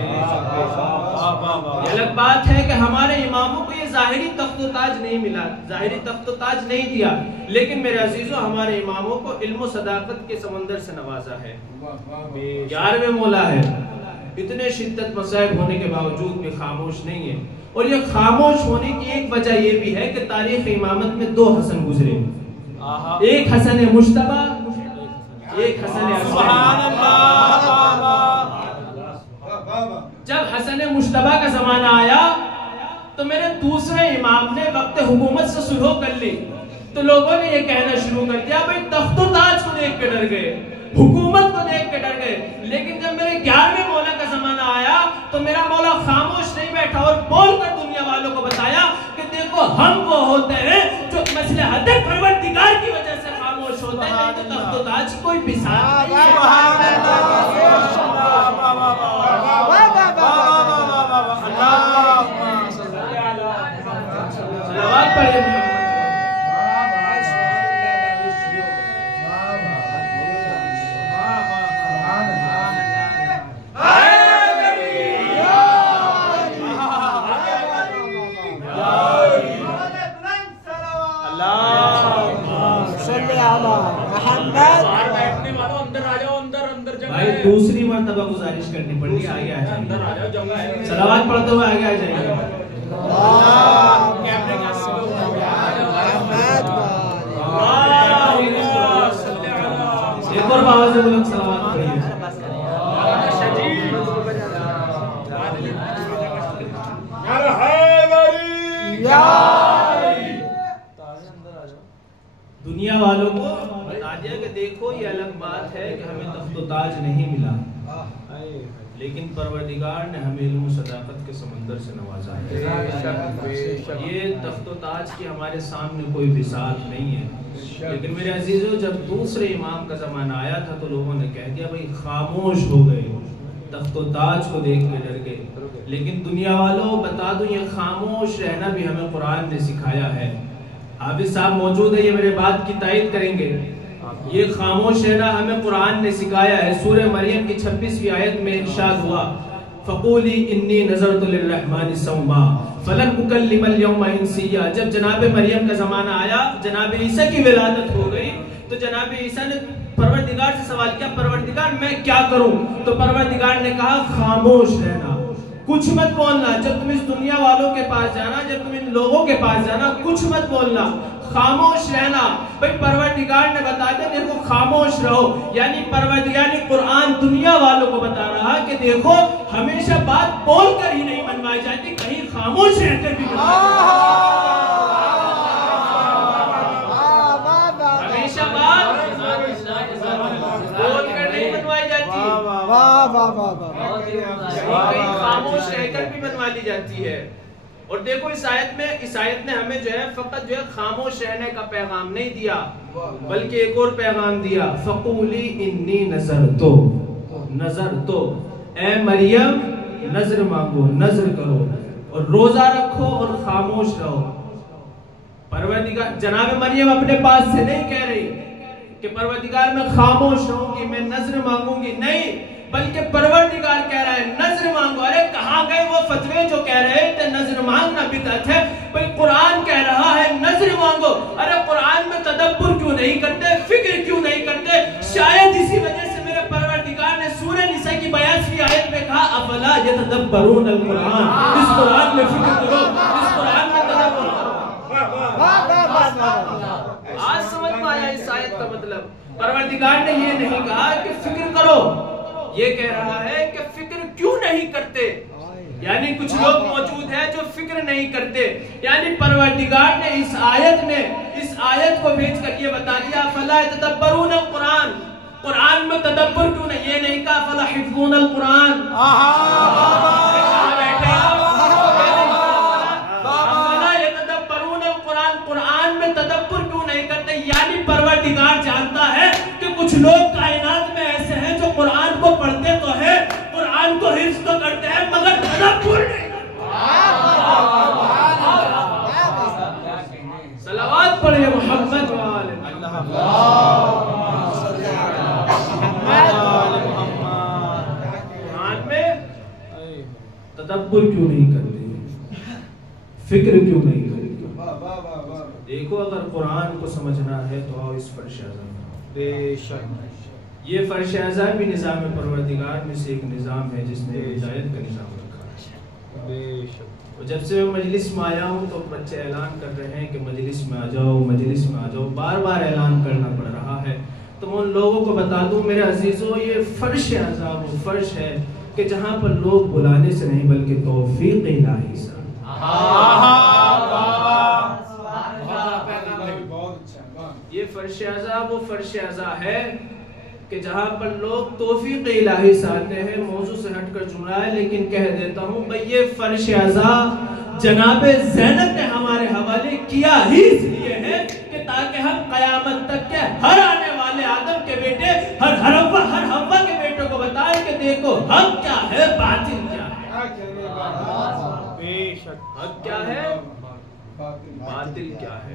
یہ الگ بات ہے کہ ہمارے اماموں کو یہ ظاہری تخت و تاج نہیں ملا، ظاہری تخت و تاج نہیں دیا، لیکن میرے عزیزو ہمارے اماموں کو علم و صداقت کے سمندر سے نوازا ہے۔ 11ویں مولا ہے، اتنے شدت مصائب ہونے کے باوجود بھی خاموش نہیں ہے، اور یہ خاموش ہونے کی ایک وجہ یہ بھی ہے کہ تاریخ امامت میں 2 حسن گزرے، ایک حسن مجتبی، ایک حسن عسکری۔ جب حسن مجتبی کا زمانہ آیا تو میرے دوسرے امام نے وقت حکومت سے سلوک کر لی، تو لوگوں نے یہ کہنا شروع کر دیا بھئی تخت و تاج کو دیکھ کے ڈر گئے، حکومت کو دیکھ کے ڈر گئے، لیکن جب میرے 11ویں مولا کا زمانہ آیا تو میرا مولا خاموش نہیں بیٹھا اور بول کر دنیا والوں کو بتایا کہ دیکھو ہم وہ ہوتے ہیں جو مصلحت پروردگار کی وجہ سے خاموش ہوتے ہیں، نہیں تو تخت و تاج کوئی بساط نہیں ہے۔ صلوات پڑھیں۔ بھائی دوسری مرتبہ گزارش کرنی پڑ گی، آگے آ جائیے، صلوات پڑھتے ہوئے آگے آ جائیے۔ ایک اور باوازِ بلند صلوات پڑھیے۔ دنیا والوں کو بتا دیا کہ دیکھو یہ الگ بات ہے کہ ہمیں تخت و تاج نہیں ملا، لیکن پروردگار نے ہمیں علم و صداقت کے سمندر سے نوازا ہے۔ یہ تخت و تاج کی ہمارے سامنے کوئی بساط نہیں ہے، لیکن میرے عزیزو جب دوسرے امام کا زمانہ آیا تھا تو لوگوں نے کہہ دیا بھئی خاموش ہو گئے، تخت و تاج کو دیکھ کے ڈر گئے۔ لیکن دنیا والوں بتا دوں یہ خاموش رہنا بھی ہمیں قرآن نے سکھایا ہے۔ حافظ صاحب موجود ہے، یہ میرے بات کی تائید کریں گے، یہ خاموش رہنا ہمیں قرآن نے سکھایا ہے۔ سورہ مریم کی 26ویں آیت میں ارشاد ہوا فقولی انی نظرت للرحمن صوما فلن اکلم اليوم انسیا. جب جناب مریم کا زمانہ آیا، جناب عیسیٰ کی ولادت ہو گئی، تو جناب عیسیٰ نے پروردگار سے سوال کیا، پروردگار میں کیا کروں؟ تو پروردگار نے کہا خاموش رہنا، کچھ مت بولنا. جب تم اس دنیا والوں کے پاس جانا، جب تم ان لوگوں کے پاس جانا، کچھ مت بولنا، خاموش رہنا. بھئی پروردگار نے بتا دیا دیکھو خاموش رہو، یعنی پروردگار نے قرآن دنیا والوں کو بتا رہا کہ دیکھو ہمیشہ بات بول کر ہی نہیں منوائی جاتی، کہیں خاموش رہ کر بھی ہمیشہ بات بول کر نہیں منوائی جاتی، کہیں خاموش رہ کر بھی منوا لی جاتی ہے. اور دیکھو اس آیت نے ہمیں جو ہے فقط جو ہے خاموش رہنے کا پیغام نہیں دیا، بلکہ ایک اور پیغام دیا، فقولی انی نظرتو، اے مریم نظر مانگو، نظر کرو اور روزہ رکھو اور خاموش رہو. پروردگار جناب مریم اپنے پاس سے نہیں کہہ رہی کہ پروردگار میں خاموش رہوں گی، میں نظر مانگوں گی، نہیں، بلکہ پروردگار کہہ رہا ہے نظر مانگو. ارے کہاں گئے وہ فتوے جو کہہ رہے تھے نظر مانگنا بدعت ہے؟ بھئی قرآن کہہ رہا ہے نظر مانگو. ارے قرآن میں تدبر کیوں نہیں کرتے، فکر کیوں نہیں کرتے؟ شاید اسی وجہ سے میرے پروردگار نے سورہ نساء کی 82ویں آیت میں کہا افلا یتدبرون القرآن، اس قرآن میں فکر کرو، اس قرآن میں تدبر کرو. آج سمجھ میں آیا اس آیت کا مطلب. پروردگار نے یہ نہیں کہا کہ فکر کرو، یہ کہہ رہا ہے کہ فکر کیوں نہیں کرتے. یعنی کچھ لوگ موجود ہیں جو فکر نہیں کرتے. یعنی پروردگار نے اس آیت کو بھیج کر یہ بتا دیا فلا یتدبرون القرآن، قرآن میں تدبر کیوں نہیں، یہ نہیں کہا فلا حفظون القرآن. قرآن میں تدبر کیوں نہیں کرتے؟ یعنی پروردگار جانتا ہے کہ کچھ لوگ کائنات میں ایسے ہیں جو قرآن کو پڑھتے تو ہے، قرآن کو حفظ تو کرتے ہیں مگر تدبر نہیں. صلوات پڑھیں محمد وآل محمد. قرآن میں تدبر کیوں نہیں کرتے، فکر کیوں نہیں کرتے؟ دیکھو اگر قرآن کو سمجھنا ہے تو آؤ اس فرش اعظم. بے شک یہ فرش اعظم بھی نظام پروردگار میں سے ایک نظام ہے جس نے ہدایت کا نظام رکھا ہے. بے شک جب سے میں مجلس میں آیا ہوں تو بچے اعلان کر رہے ہیں کہ مجلس میں آ جاؤ، مجلس میں آ جاؤ، بار بار اعلان کرنا پڑ رہا ہے. تو میں ان لوگوں کو بتا دوں میرے عزیزوں، یہ فرش اعظم وہ فرش ہے کہ جہاں پر لوگ بلانے سے نہیں بلکہ توفیق الہی سے. یہ فرش اعضا وہ فرش اعضا ہے کہ جہاں پر لوگ توفیق الہی سے آتے ہیں. موضوع سے ہٹ کر جملہ ہے لیکن کہہ دیتا ہوں بھئی یہ فرش اعضا جناب زینب نے ہمارے حوالے کیا ہی اس لیے ہے کہ تاکہ ہم قیامت تک کے ہر آنے والے آدم کے بیٹے، ہر حوا کے بیٹوں کو بتائیں کہ دیکھو حق کیا ہے، باطل کیا ہے. بے شک حق کیا ہے، باطل کیا ہے.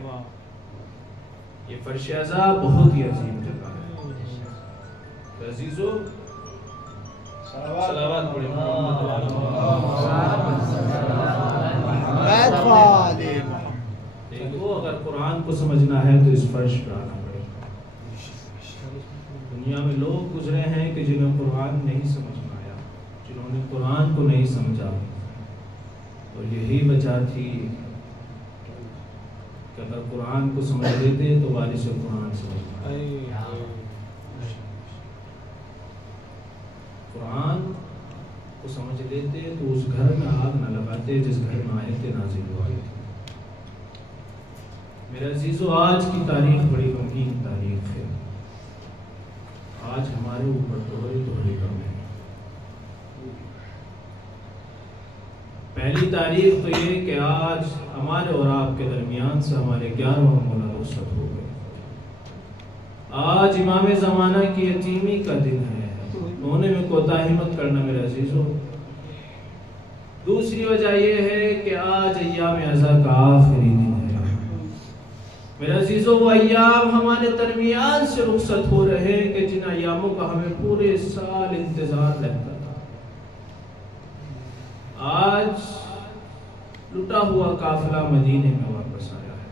یہ فرش اعضا بہت ہی عظیم جگہ ہے. عزیزو صلوات پڑھیں دیکھو اگر قرآن کو سمجھنا ہے تو اس فرش پر آنا پڑے گا. دنیا میں لوگ گزرے ہیں کہ جنہیں قرآن نہیں سمجھ میں آیا، جنہوں نے قرآن کو نہیں سمجھا، اور یہی وجہ تھی کہ اگر قرآن کو سمجھ لیتے تو وارث قرآن سمجھ قرآن کو سمجھ لیتے تو اس گھر میں آگ نہ لگاتے جس گھر میں آیتیں نازل ہوئی تھی. میرے عزیزو آج کی تاریخ بڑی غمگین تاریخ ہے. آج ہمارے اوپر دوہرے غم ہے. پہلی تاریخ تو یہ کہ آج ہمارے اور آپ کے درمیان سے ہمارے 11واں مولا رخصت ہو گئے. آج امام زمانہ کی یتیمی کا دن ہے. ہونے میں کوتاہی مت کرنا میرے عزیزو. دوسری وجہ یہ ہے کہ آج ایام عزا کا آخری دن ہے. میرے عزیزو وہ ایام ہمارے درمیان سے رخصت ہو رہے کہ جن ایاموں کا ہمیں پورے سال انتظار رہتا تھا. آج لٹا ہوا قافلہ مدینے میں واپس آیا ہے.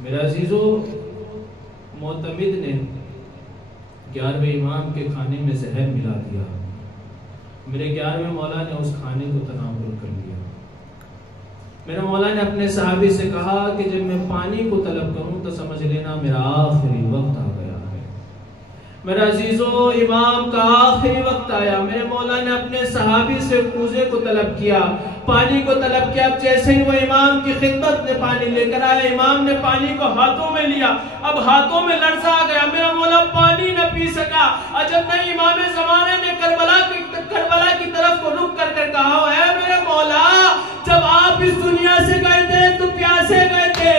میرے عزیزو، معتمد نے 11ویں امام کے کھانے میں زہر ملا دیا. میرے 11ویں مولا نے اس کھانے کو تناول کر لیا. میرے مولا نے اپنے صحابی سے کہا کہ جب میں پانی کو طلب کروں تو سمجھ لینا میرا آخری وقت آ گیا ہے. میرا عزیزو، امام کا آخری وقت آیا. میرے مولا نے اپنے صحابی سے کوزے کو طلب کیا، پانی کو طلب کیا. اب جیسے ہی وہ امام کی خدمت میں پانی لے کر آیا، امام نے پانی کو ہاتھوں میں لیا. اب ہاتھوں میں لرزہ آ گیا. میرا مولا پانی نہ پی سکا. عجب نہیں، امام زمانے نے کربلا کی طرف کو رک کر کہا، اے میرے مولا، جب آپ اس دنیا سے گئے تھے تو پیاسے گئے تھے،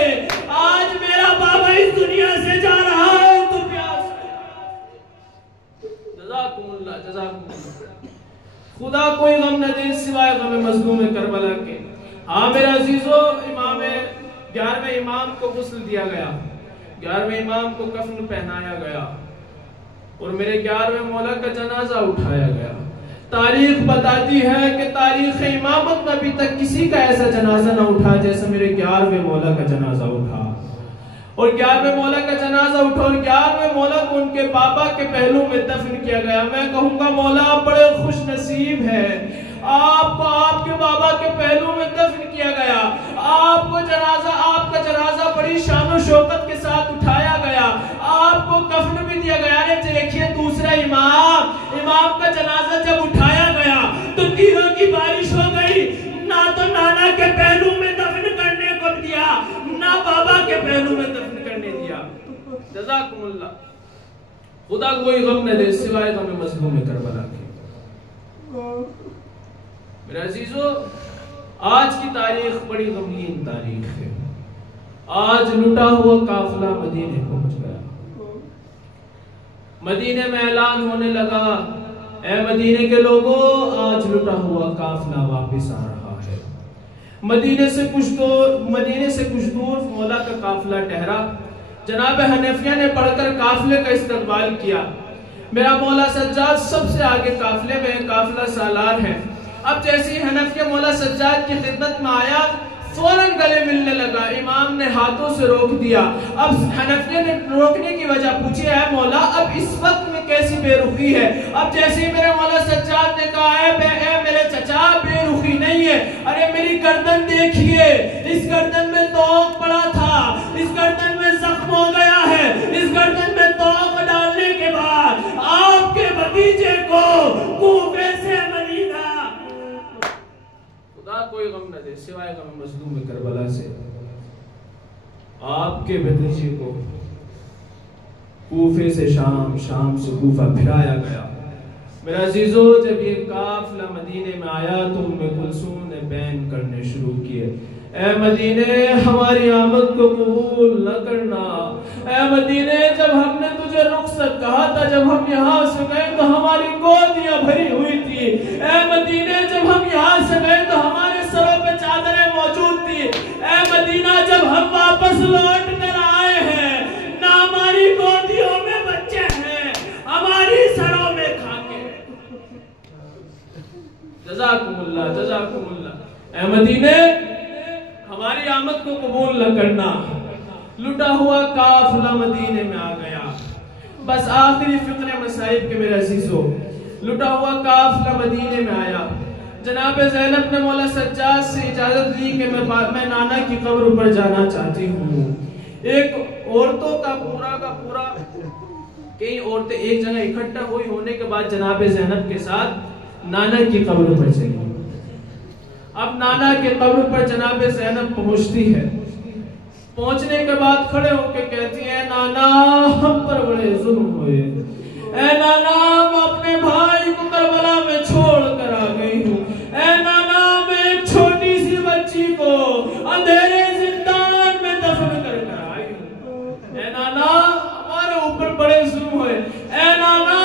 آج میرا بابا اس دنیا سے جا رہا ہے تو پیاسے. جزاکم اللہ، جزاکم اللہ. خدا کوئی غم نہ دے سوائے غم مظلوم کربلا کے. ہاں میرے عزیزو، 11ویں امام کو غسل دیا گیا، 11ویں امام کو کفن پہنایا گیا اور میرے 11ویں مولا کا جنازہ اٹھایا گیا. تاریخ بتاتی ہے کہ تاریخ امامت میں ابھی تک کسی کا ایسا جنازہ نہ اٹھا جیسے میرے 11ویں مولا کا جنازہ اٹھا. اور 11ویں مولا کا جنازہ اٹھا اور 11ویں مولا کو ان کے بابا کے پہلو میں دفن کیا گیا. میں کہوں گا مولا آپ بڑے خوش نصیب ہیں، آپ کو آپ کے بابا کے پہلو میں دفن کیا گیا. آپ کا جنازہ بڑی شان و شوکت کے ساتھ اٹھایا گیا، آپ کو کفن بھی دیا گیا. دیکھیے دوسرا امام کا جنازہ جب اٹھایا گیا تو تیروں کی بارش ہو گئی. نہ تو نانا کے پہلو میں دفن کرنے کو دیا، نہ بابا کے پہلو میں دفن کرنے دیا. جزاکم اللہ. خدا کوئی غم نہ دے سوائے غم مظلوم کربلا کے. میرے عزیزو، آج کی تاریخ بڑی غمگین تاریخ ہے. آج لٹا ہوا قافلہ مدینے پہنچ گیا. مدینے میں اعلان ہونے لگا، اے مدینے کے لوگوں، آج لٹا ہوا قافلہ واپس آ رہا ہے. مدینے سے کچھ دور مولا کا قافلہ ٹھہرا. جناب حنفیہ نے پڑھ کر قافلے کا استقبال کیا. میرا مولا سجاد سب سے آگے قافلے میں، قافلہ سالار ہے. اب جیسے حنفیہ مولا سجاد کی خدمت میں آیا، فوراً گلے ملنے لگا. امام نے ہاتھوں سے روک دیا. اب حنفیہ نے روکنے کی وجہ پوچھی، اے مولا اب اس وقت میں کیسی بے رخی ہے؟ اب جیسے ہی میرے مولا سجاد نے کہا، اے میرے چچا، بے رخی نہیں ہے. ارے میری گردن دیکھیے، اس گردن میں توق پڑا تھا، اس گردن میں زخم ہو گیا ہے. اس گردن میں توق ڈالنے کے بعد آپ کے بھتیجے کو کوفے سے مدینہ. خدا کوئی غم نہ دے سوائے غم مظلوم کربلا سے. آپ کے بھتیجے کو کوفے سے شام، شام سے کوفہ پھرایا گیا. میرا عزیزو، جب یہ قافلہ مدینے میں آیا تو ام کلثوم نے بیان کرنے شروع کیے، اے مدینے ہماری آمد کو قبول نہ کرنا. اے مدینے جب ہم نے تجھے رخصت کہا تھا، جب ہم یہاں سے گئے تو ہماری گودیاں بھری ہوئی تھی. اے مدینے جب ہم یہاں سے گئے تو ہمارے سروں پہ چادریں موجود تھی. اے مدینہ جب ہم واپس لوٹ کر آئے ہیں، نہ ہماری گودیوں میں بچے ہیں، ہماری سروں میں کھاکے. جزاکم اللہ، جزاکم اللہ. اے مدینے ہماری آمد کو قبول نہ کرنا. لٹا ہوا قافلہ مدینے میں آ گیا. بس آخری فقرے مصائب کے میرے عزیزو، لٹا ہوا قافلہ مدینے میں آیا. جناب زینب نے مولا سجاد سے اجازت لی کہ میں نانا کی قبر پر جانا چاہتی ہوں. ایک عورتوں کا پورا کئی عورتیں ایک جگہ اکٹھا ہونے کے بعد جناب زینب کے ساتھ نانا کی قبر پر چلی. اب نانا کے قبر پر جناب زینب پہنچتی ہے. پہنچنے کے بعد کھڑے ہو کے کہتی ہے، نانا ہم پر بڑے ظلم ہوئے. اے نانا میں اپنے بھائی کو کربلا میں چھوڑ کر آ گئی ہوں. اے نانا میں ایک چھوٹی سی بچی کو اندھیرے زندان میں دفن کر آئی ہوں. اے نانا ہمارے اوپر بڑے ظلم ہوئے. اے نانا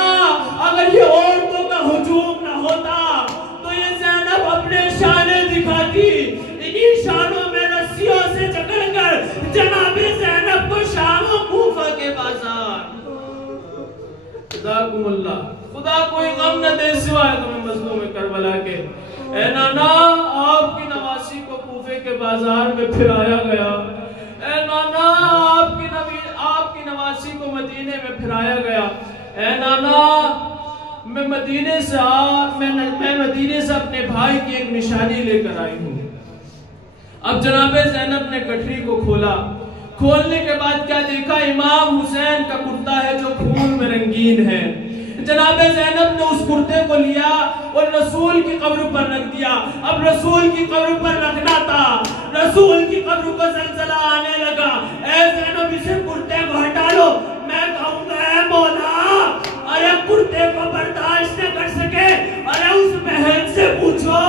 اگر یہ عورتوں کا ہجوم نہ ہوتا تو یہ زینب اپنے شانے دکھاتی. انہی شانوں میں رسیوں سے جکڑ کر جناب زینب کو شام و کوفہ کے بازار. جزاکم اللہ. خدا کوئی غم نہ دے سوائے غم مظلوم کربلا کے. اے نانا آپ کی نواسی کو کوفے کے بازار میں پھرایا گیا، اے نانا آپ کی نواسی کو مدینے میں پھرایا گیا، اے نانا میں مدینے سے اپنے بھائی کی ایک نشانی لے کر آئی ہوں۔ اب جناب زینب نے گٹھری کو کھولا، کھولنے کے بعد کیا دیکھا؟ امام حسین کا کرتا ہے جو خون میں رنگین ہے۔ جناب زینب نے اس کرتے کو لیا اور رسول کی قبر پر رکھ دیا۔ اب رسول کی قبر پر رکھنا تھا، رسول کی قبر کو زلزلہ آنے لگا۔ اے زینب اسے کرتے کو ہٹا لو، میں کہوں گا اے مولا ارے کرتے کو برداشت نہ کر سکے، ارے اس بہن سے پوچھو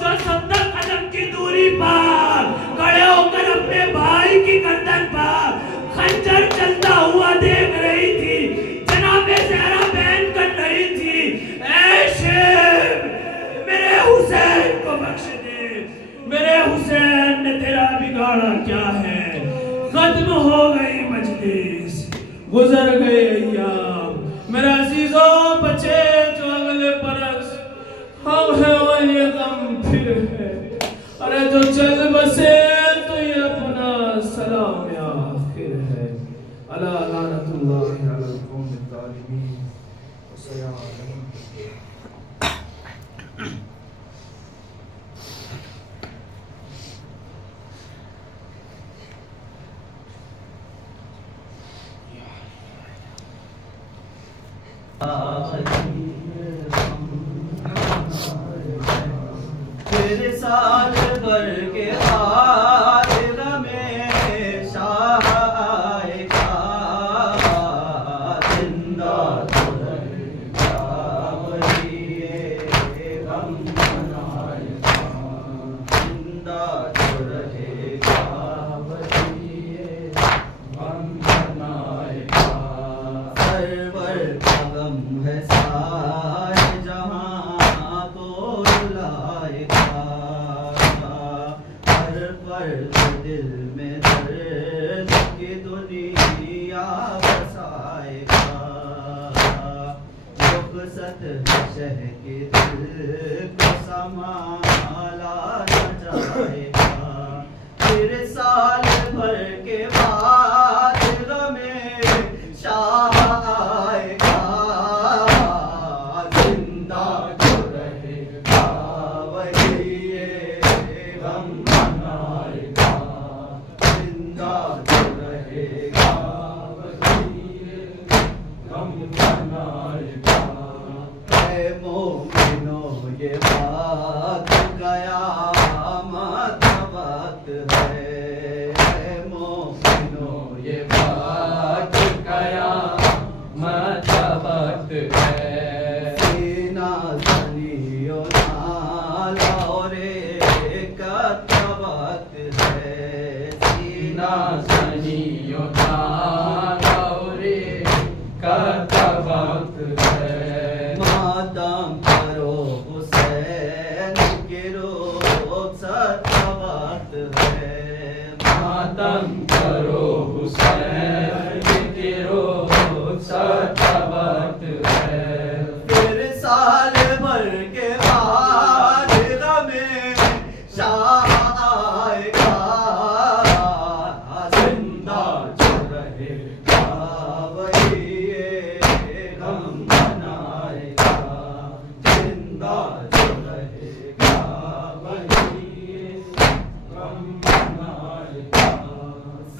جو 70 قدم کی دوری پر کھڑے ہو کر اپنے بھائی کی گردن پر خنجر چلتا ہوا دیکھ رہی تھی، جناب زہرا بہن کر رہی تھی، اے شیب میرے حسین کو بخش دے، میرے حسین نے تیرا بگاڑا کیا ہے؟ ختم ہو گئی مجلس، گزر گئے ایام، میرے عزیزوں بچے جو اگلے برس ہم ہیں وہی غم پھر ہے، ارے جو چل بسے تو یہ اپنا سلام آخر ہے۔ الا لعنت اللہ علی القوم الظالمین والسلام علیکم۔ تیرے سال بھر کے بعد غمِ شاہ آئے گا، زندہ تو رہے گا وہی غم منائے گا، زندہ تو رہے گا وہی غم منائے گا، سرور کا غم ہے سارے جہاں کو رلائے گا، ہر فرد دل میں درد کی دنیا بسائے گا، رخصت شہ کے دل کو سنبھالا نہ جائے گا، پھر سال بھر کے بعد غم شاہ آئے گا، زندہ جو رہے گا وہی غم منائے گا، زندہ جو رہے گا وہی غم منائے گا، اے مومنو یہ بات قیامت کا وقت ہے، اے مومنو یہ بات قیامت کا وقت ہے، سینہ زنیوں نالا اور ایکت کا وقت ہے، سینہ زنیوں نالا اور ایکت کا وقت ہے، ماتم کرو حسین کے رخصت کا وقت ہے، ماتم کرو حسین کے رخصت کا وقت ہے، پھر سال بھر کے بعد غم شاہ آئے گا، زندہ جو رہے گا وہی غم منائے گا، زندہ جو رہے گا وہی غم منائے گا،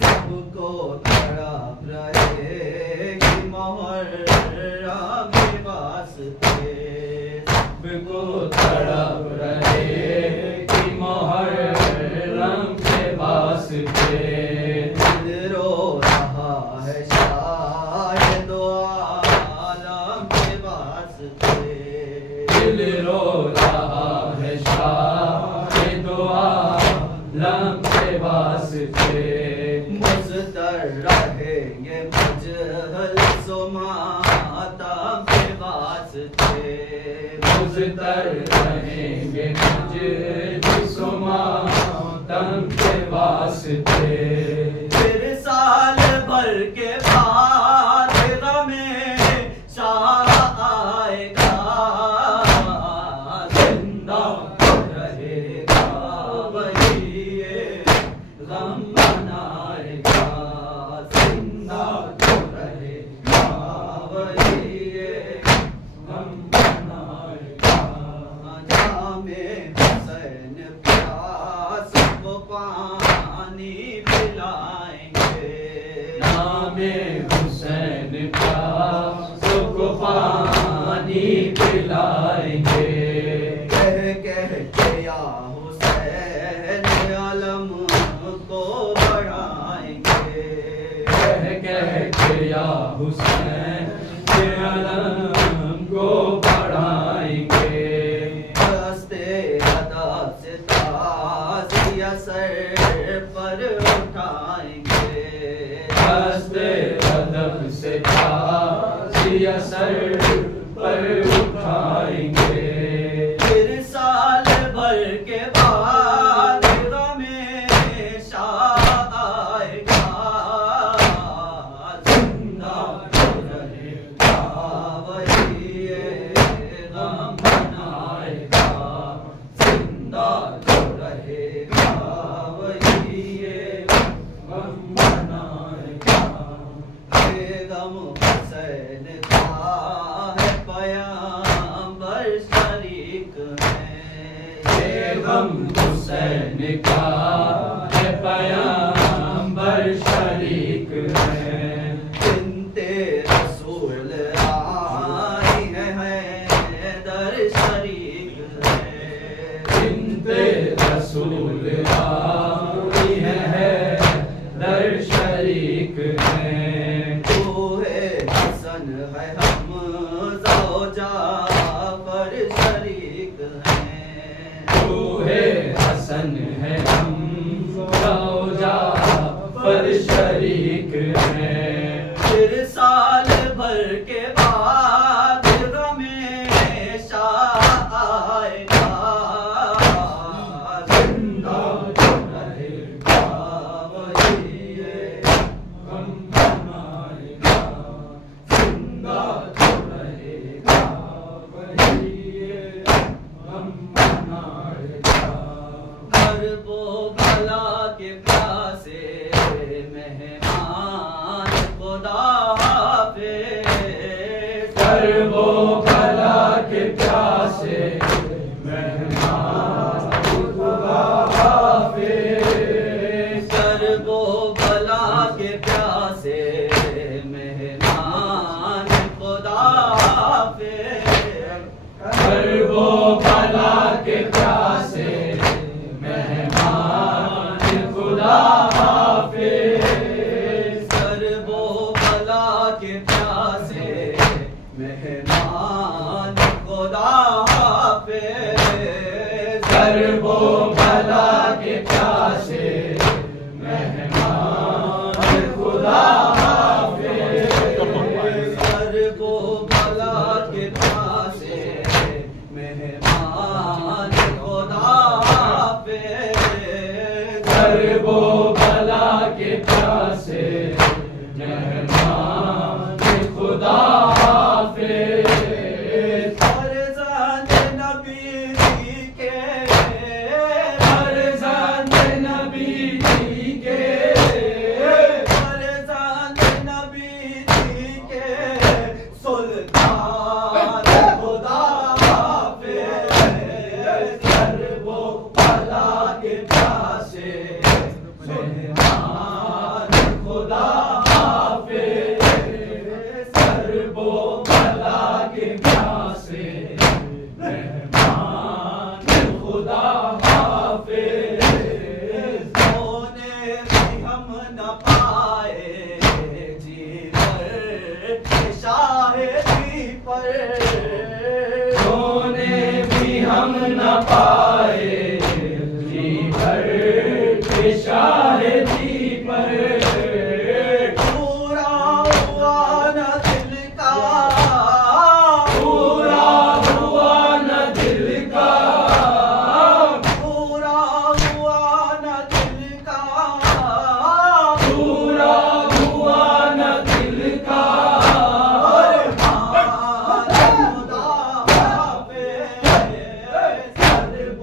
سب کو تڑپ رہے گی محرم کے واسطے، سب کو تڑپ رہے گی محرم کے واسطے، دل رو رہا ہے شاہد عالم کے واسطے، دل رو رہا ہے شاہد عالم کے واسطے، مضطر رہیں گے مجلس و ماتم کے واسطے، مضطر رہیں گے مجلس و ماتم کے واسطے، پھر سال بھر کے بعد غم شاہ آئے گا، زندہ رہے گا وہی یہ غم منائے گا، زندہ جو رہے گا وہی یہ غم منائے گا، جام حسین پیاس کو پانی پلائیں گے، نام حسین پیاس کو پانی پلائیں گے، کہہ کہہ کے یا حسین علم کو بڑھائیں گے، کہہ کہہ کے یا حسین علم کو بڑھائیں گے، راستے ادا سے تازیہ سر پر اٹھائیں گے، راستے ادب سے تازیہ سر پر اٹھائیں گے، پھر سال بھر کے بعد غم شاد آئے گا، زندہ جو رہے گا وہی یہ غم منائے گا، زندہ جو رہے گا وہی یہ غم منائے گا، بیگم حسین کا ہے پیامبر شریک ہے، بیگم حسین کا ہے پیامبر شریک ہے، بنت رسول آئی ہے حیدر شریک ہے، بنت رسول آئی ہے حیدر شریک ہے، تو ہے حسن ہے حمزہ و جعفر شریک ہیں، تو ہے حسن ہے حمزہ و جعفر شریک ہیں، پھر سال بھر کے بعد غم شاد آئے گا، زندہ جو رہے گا وہی یہ غم منائے گا، زندہ جو رہے گا وہی یہ غم منائے گا، کرب و بلا کے پیاسے مہمان خدا حافظ، کرب و بلا کے پیاسے مہمان خدا حافظ، کرب و بلا کے پیاسے مہمان خدا حافظ، کرب و بلا کے پیاسے مہمان خدا حافظ، کرب و بلا کے پیاسے مہمان خدا حافظ، کرب و بلا کے پیاسے مہمان خدا حافظ، کرب و بلا کے پیاسے مہمان خدا حافظ، کرب و بلا کے پیاسے مہمان خدا حافظ، فرزند نبی جی کے، فرزند نبی جی کے، فرزند نبی جی کے، سلطان خدا حافظ، کرب و بلا کے پیاسے مہمان خدا حافظ، کرب و بلا کے پیاسے مہمان خدا حافظ، سونے بھی ہم نہ پائے جی پر شاہدی پر، سونے بھی ہم نہ پائے جی پر شاہدی پر، پورا ہوا نہ دل کا، پورا ہوا نہ دل کا، پورا ہوا نہ دل کا، پورا ہوا نہ دل کا، خدا حافظ، کرب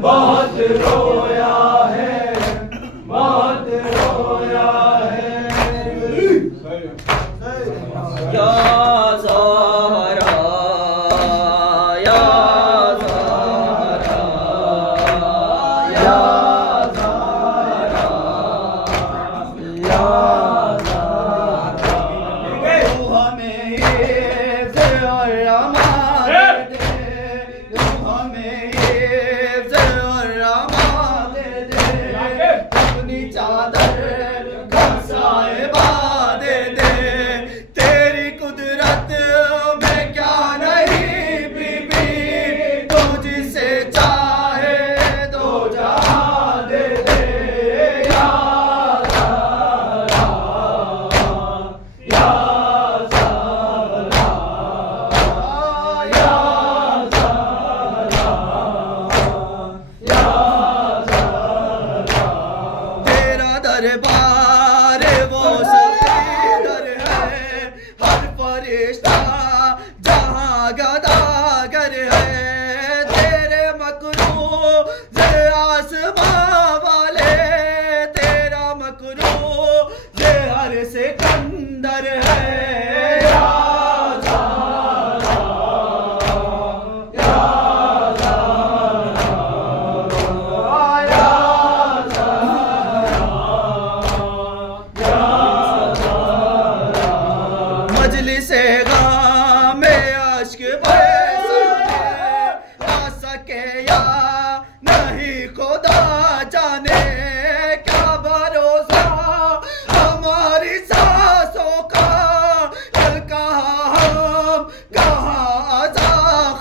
بہت رویا ہے بہت رویا ہے یا زہرا یا زہرا یا زہرا یا زہرا تو ہمیں حفظ اور امان دے تو ہمیں حفظ اور امان دے اپنی چادر کا صاحبہ دے دے تیری قدرت میں کیا نہیں بی بی تو جسے چاہے تو جہاں دے دے یا زہرا یا زہرا یا زہرا یا زہرا تیرا دربار وہ سیدر ہے ہر فرشتہ جہاں گداگر ہے تیرے مکروہ آسماں والے تیرا مکروہ ہر سکندر ہے یا زہرا یا زہرا یا زہرا مجلس غم اشک آ سکے یا نہیں خدا جانے کیا بھروسہ ہماری سانسوں کا کل کہاں ہم کہاں عزا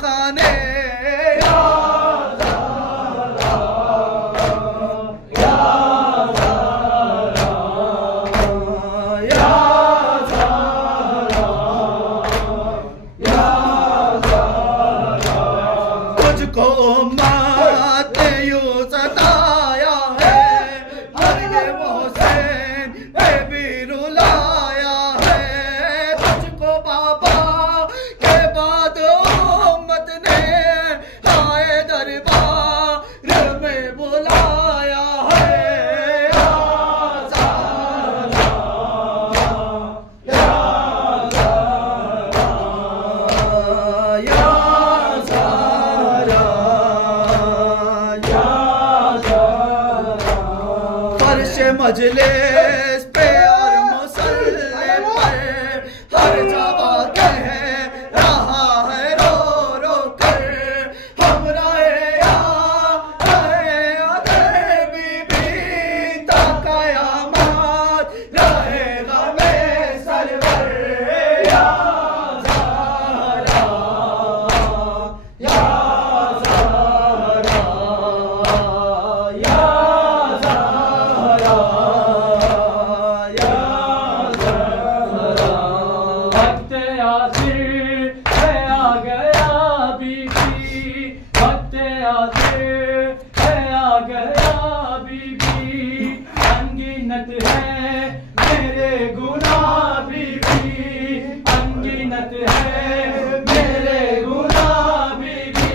خانے یا زہرا یا زہرا یا زہرا یا زہرا تجھ کو امت نے یوں ستایا ہے مرگ حسین پہ بھی رلایا ہے تجھ کو بابا کے بعد امت نے آئے دربار میں بلایا ہے یا زہرا یا زہرا یا زہرا یا زہرا فرش مجلس پہ اور مصلی پر ہر جگہ کہہ رہا ہے رو رو کر ہمراہ یا رہے اگر بی بی تا قیامت رہے گا میں سرور یا زہرا یا زہرا یا زہرا یا زہرا وقت آخر ہے آ گیا بی بی وقت آخر ہے آ گیا بی بی انگنت ہے میرے گناہ بی بی انگنت ہے میرے گناہ بی بی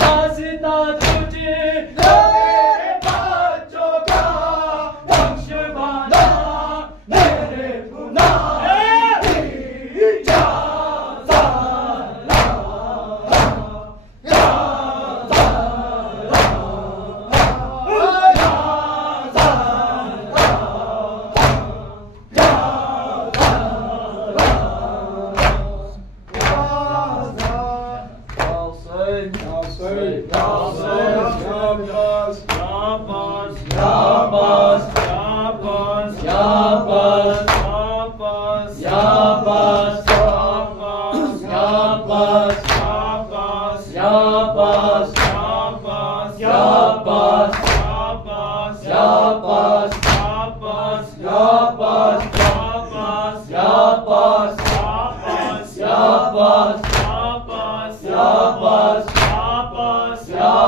واسطہ تجھ میرے بچوں کا بخش بانا میرے گناہ یا زہرا یا زہرا یا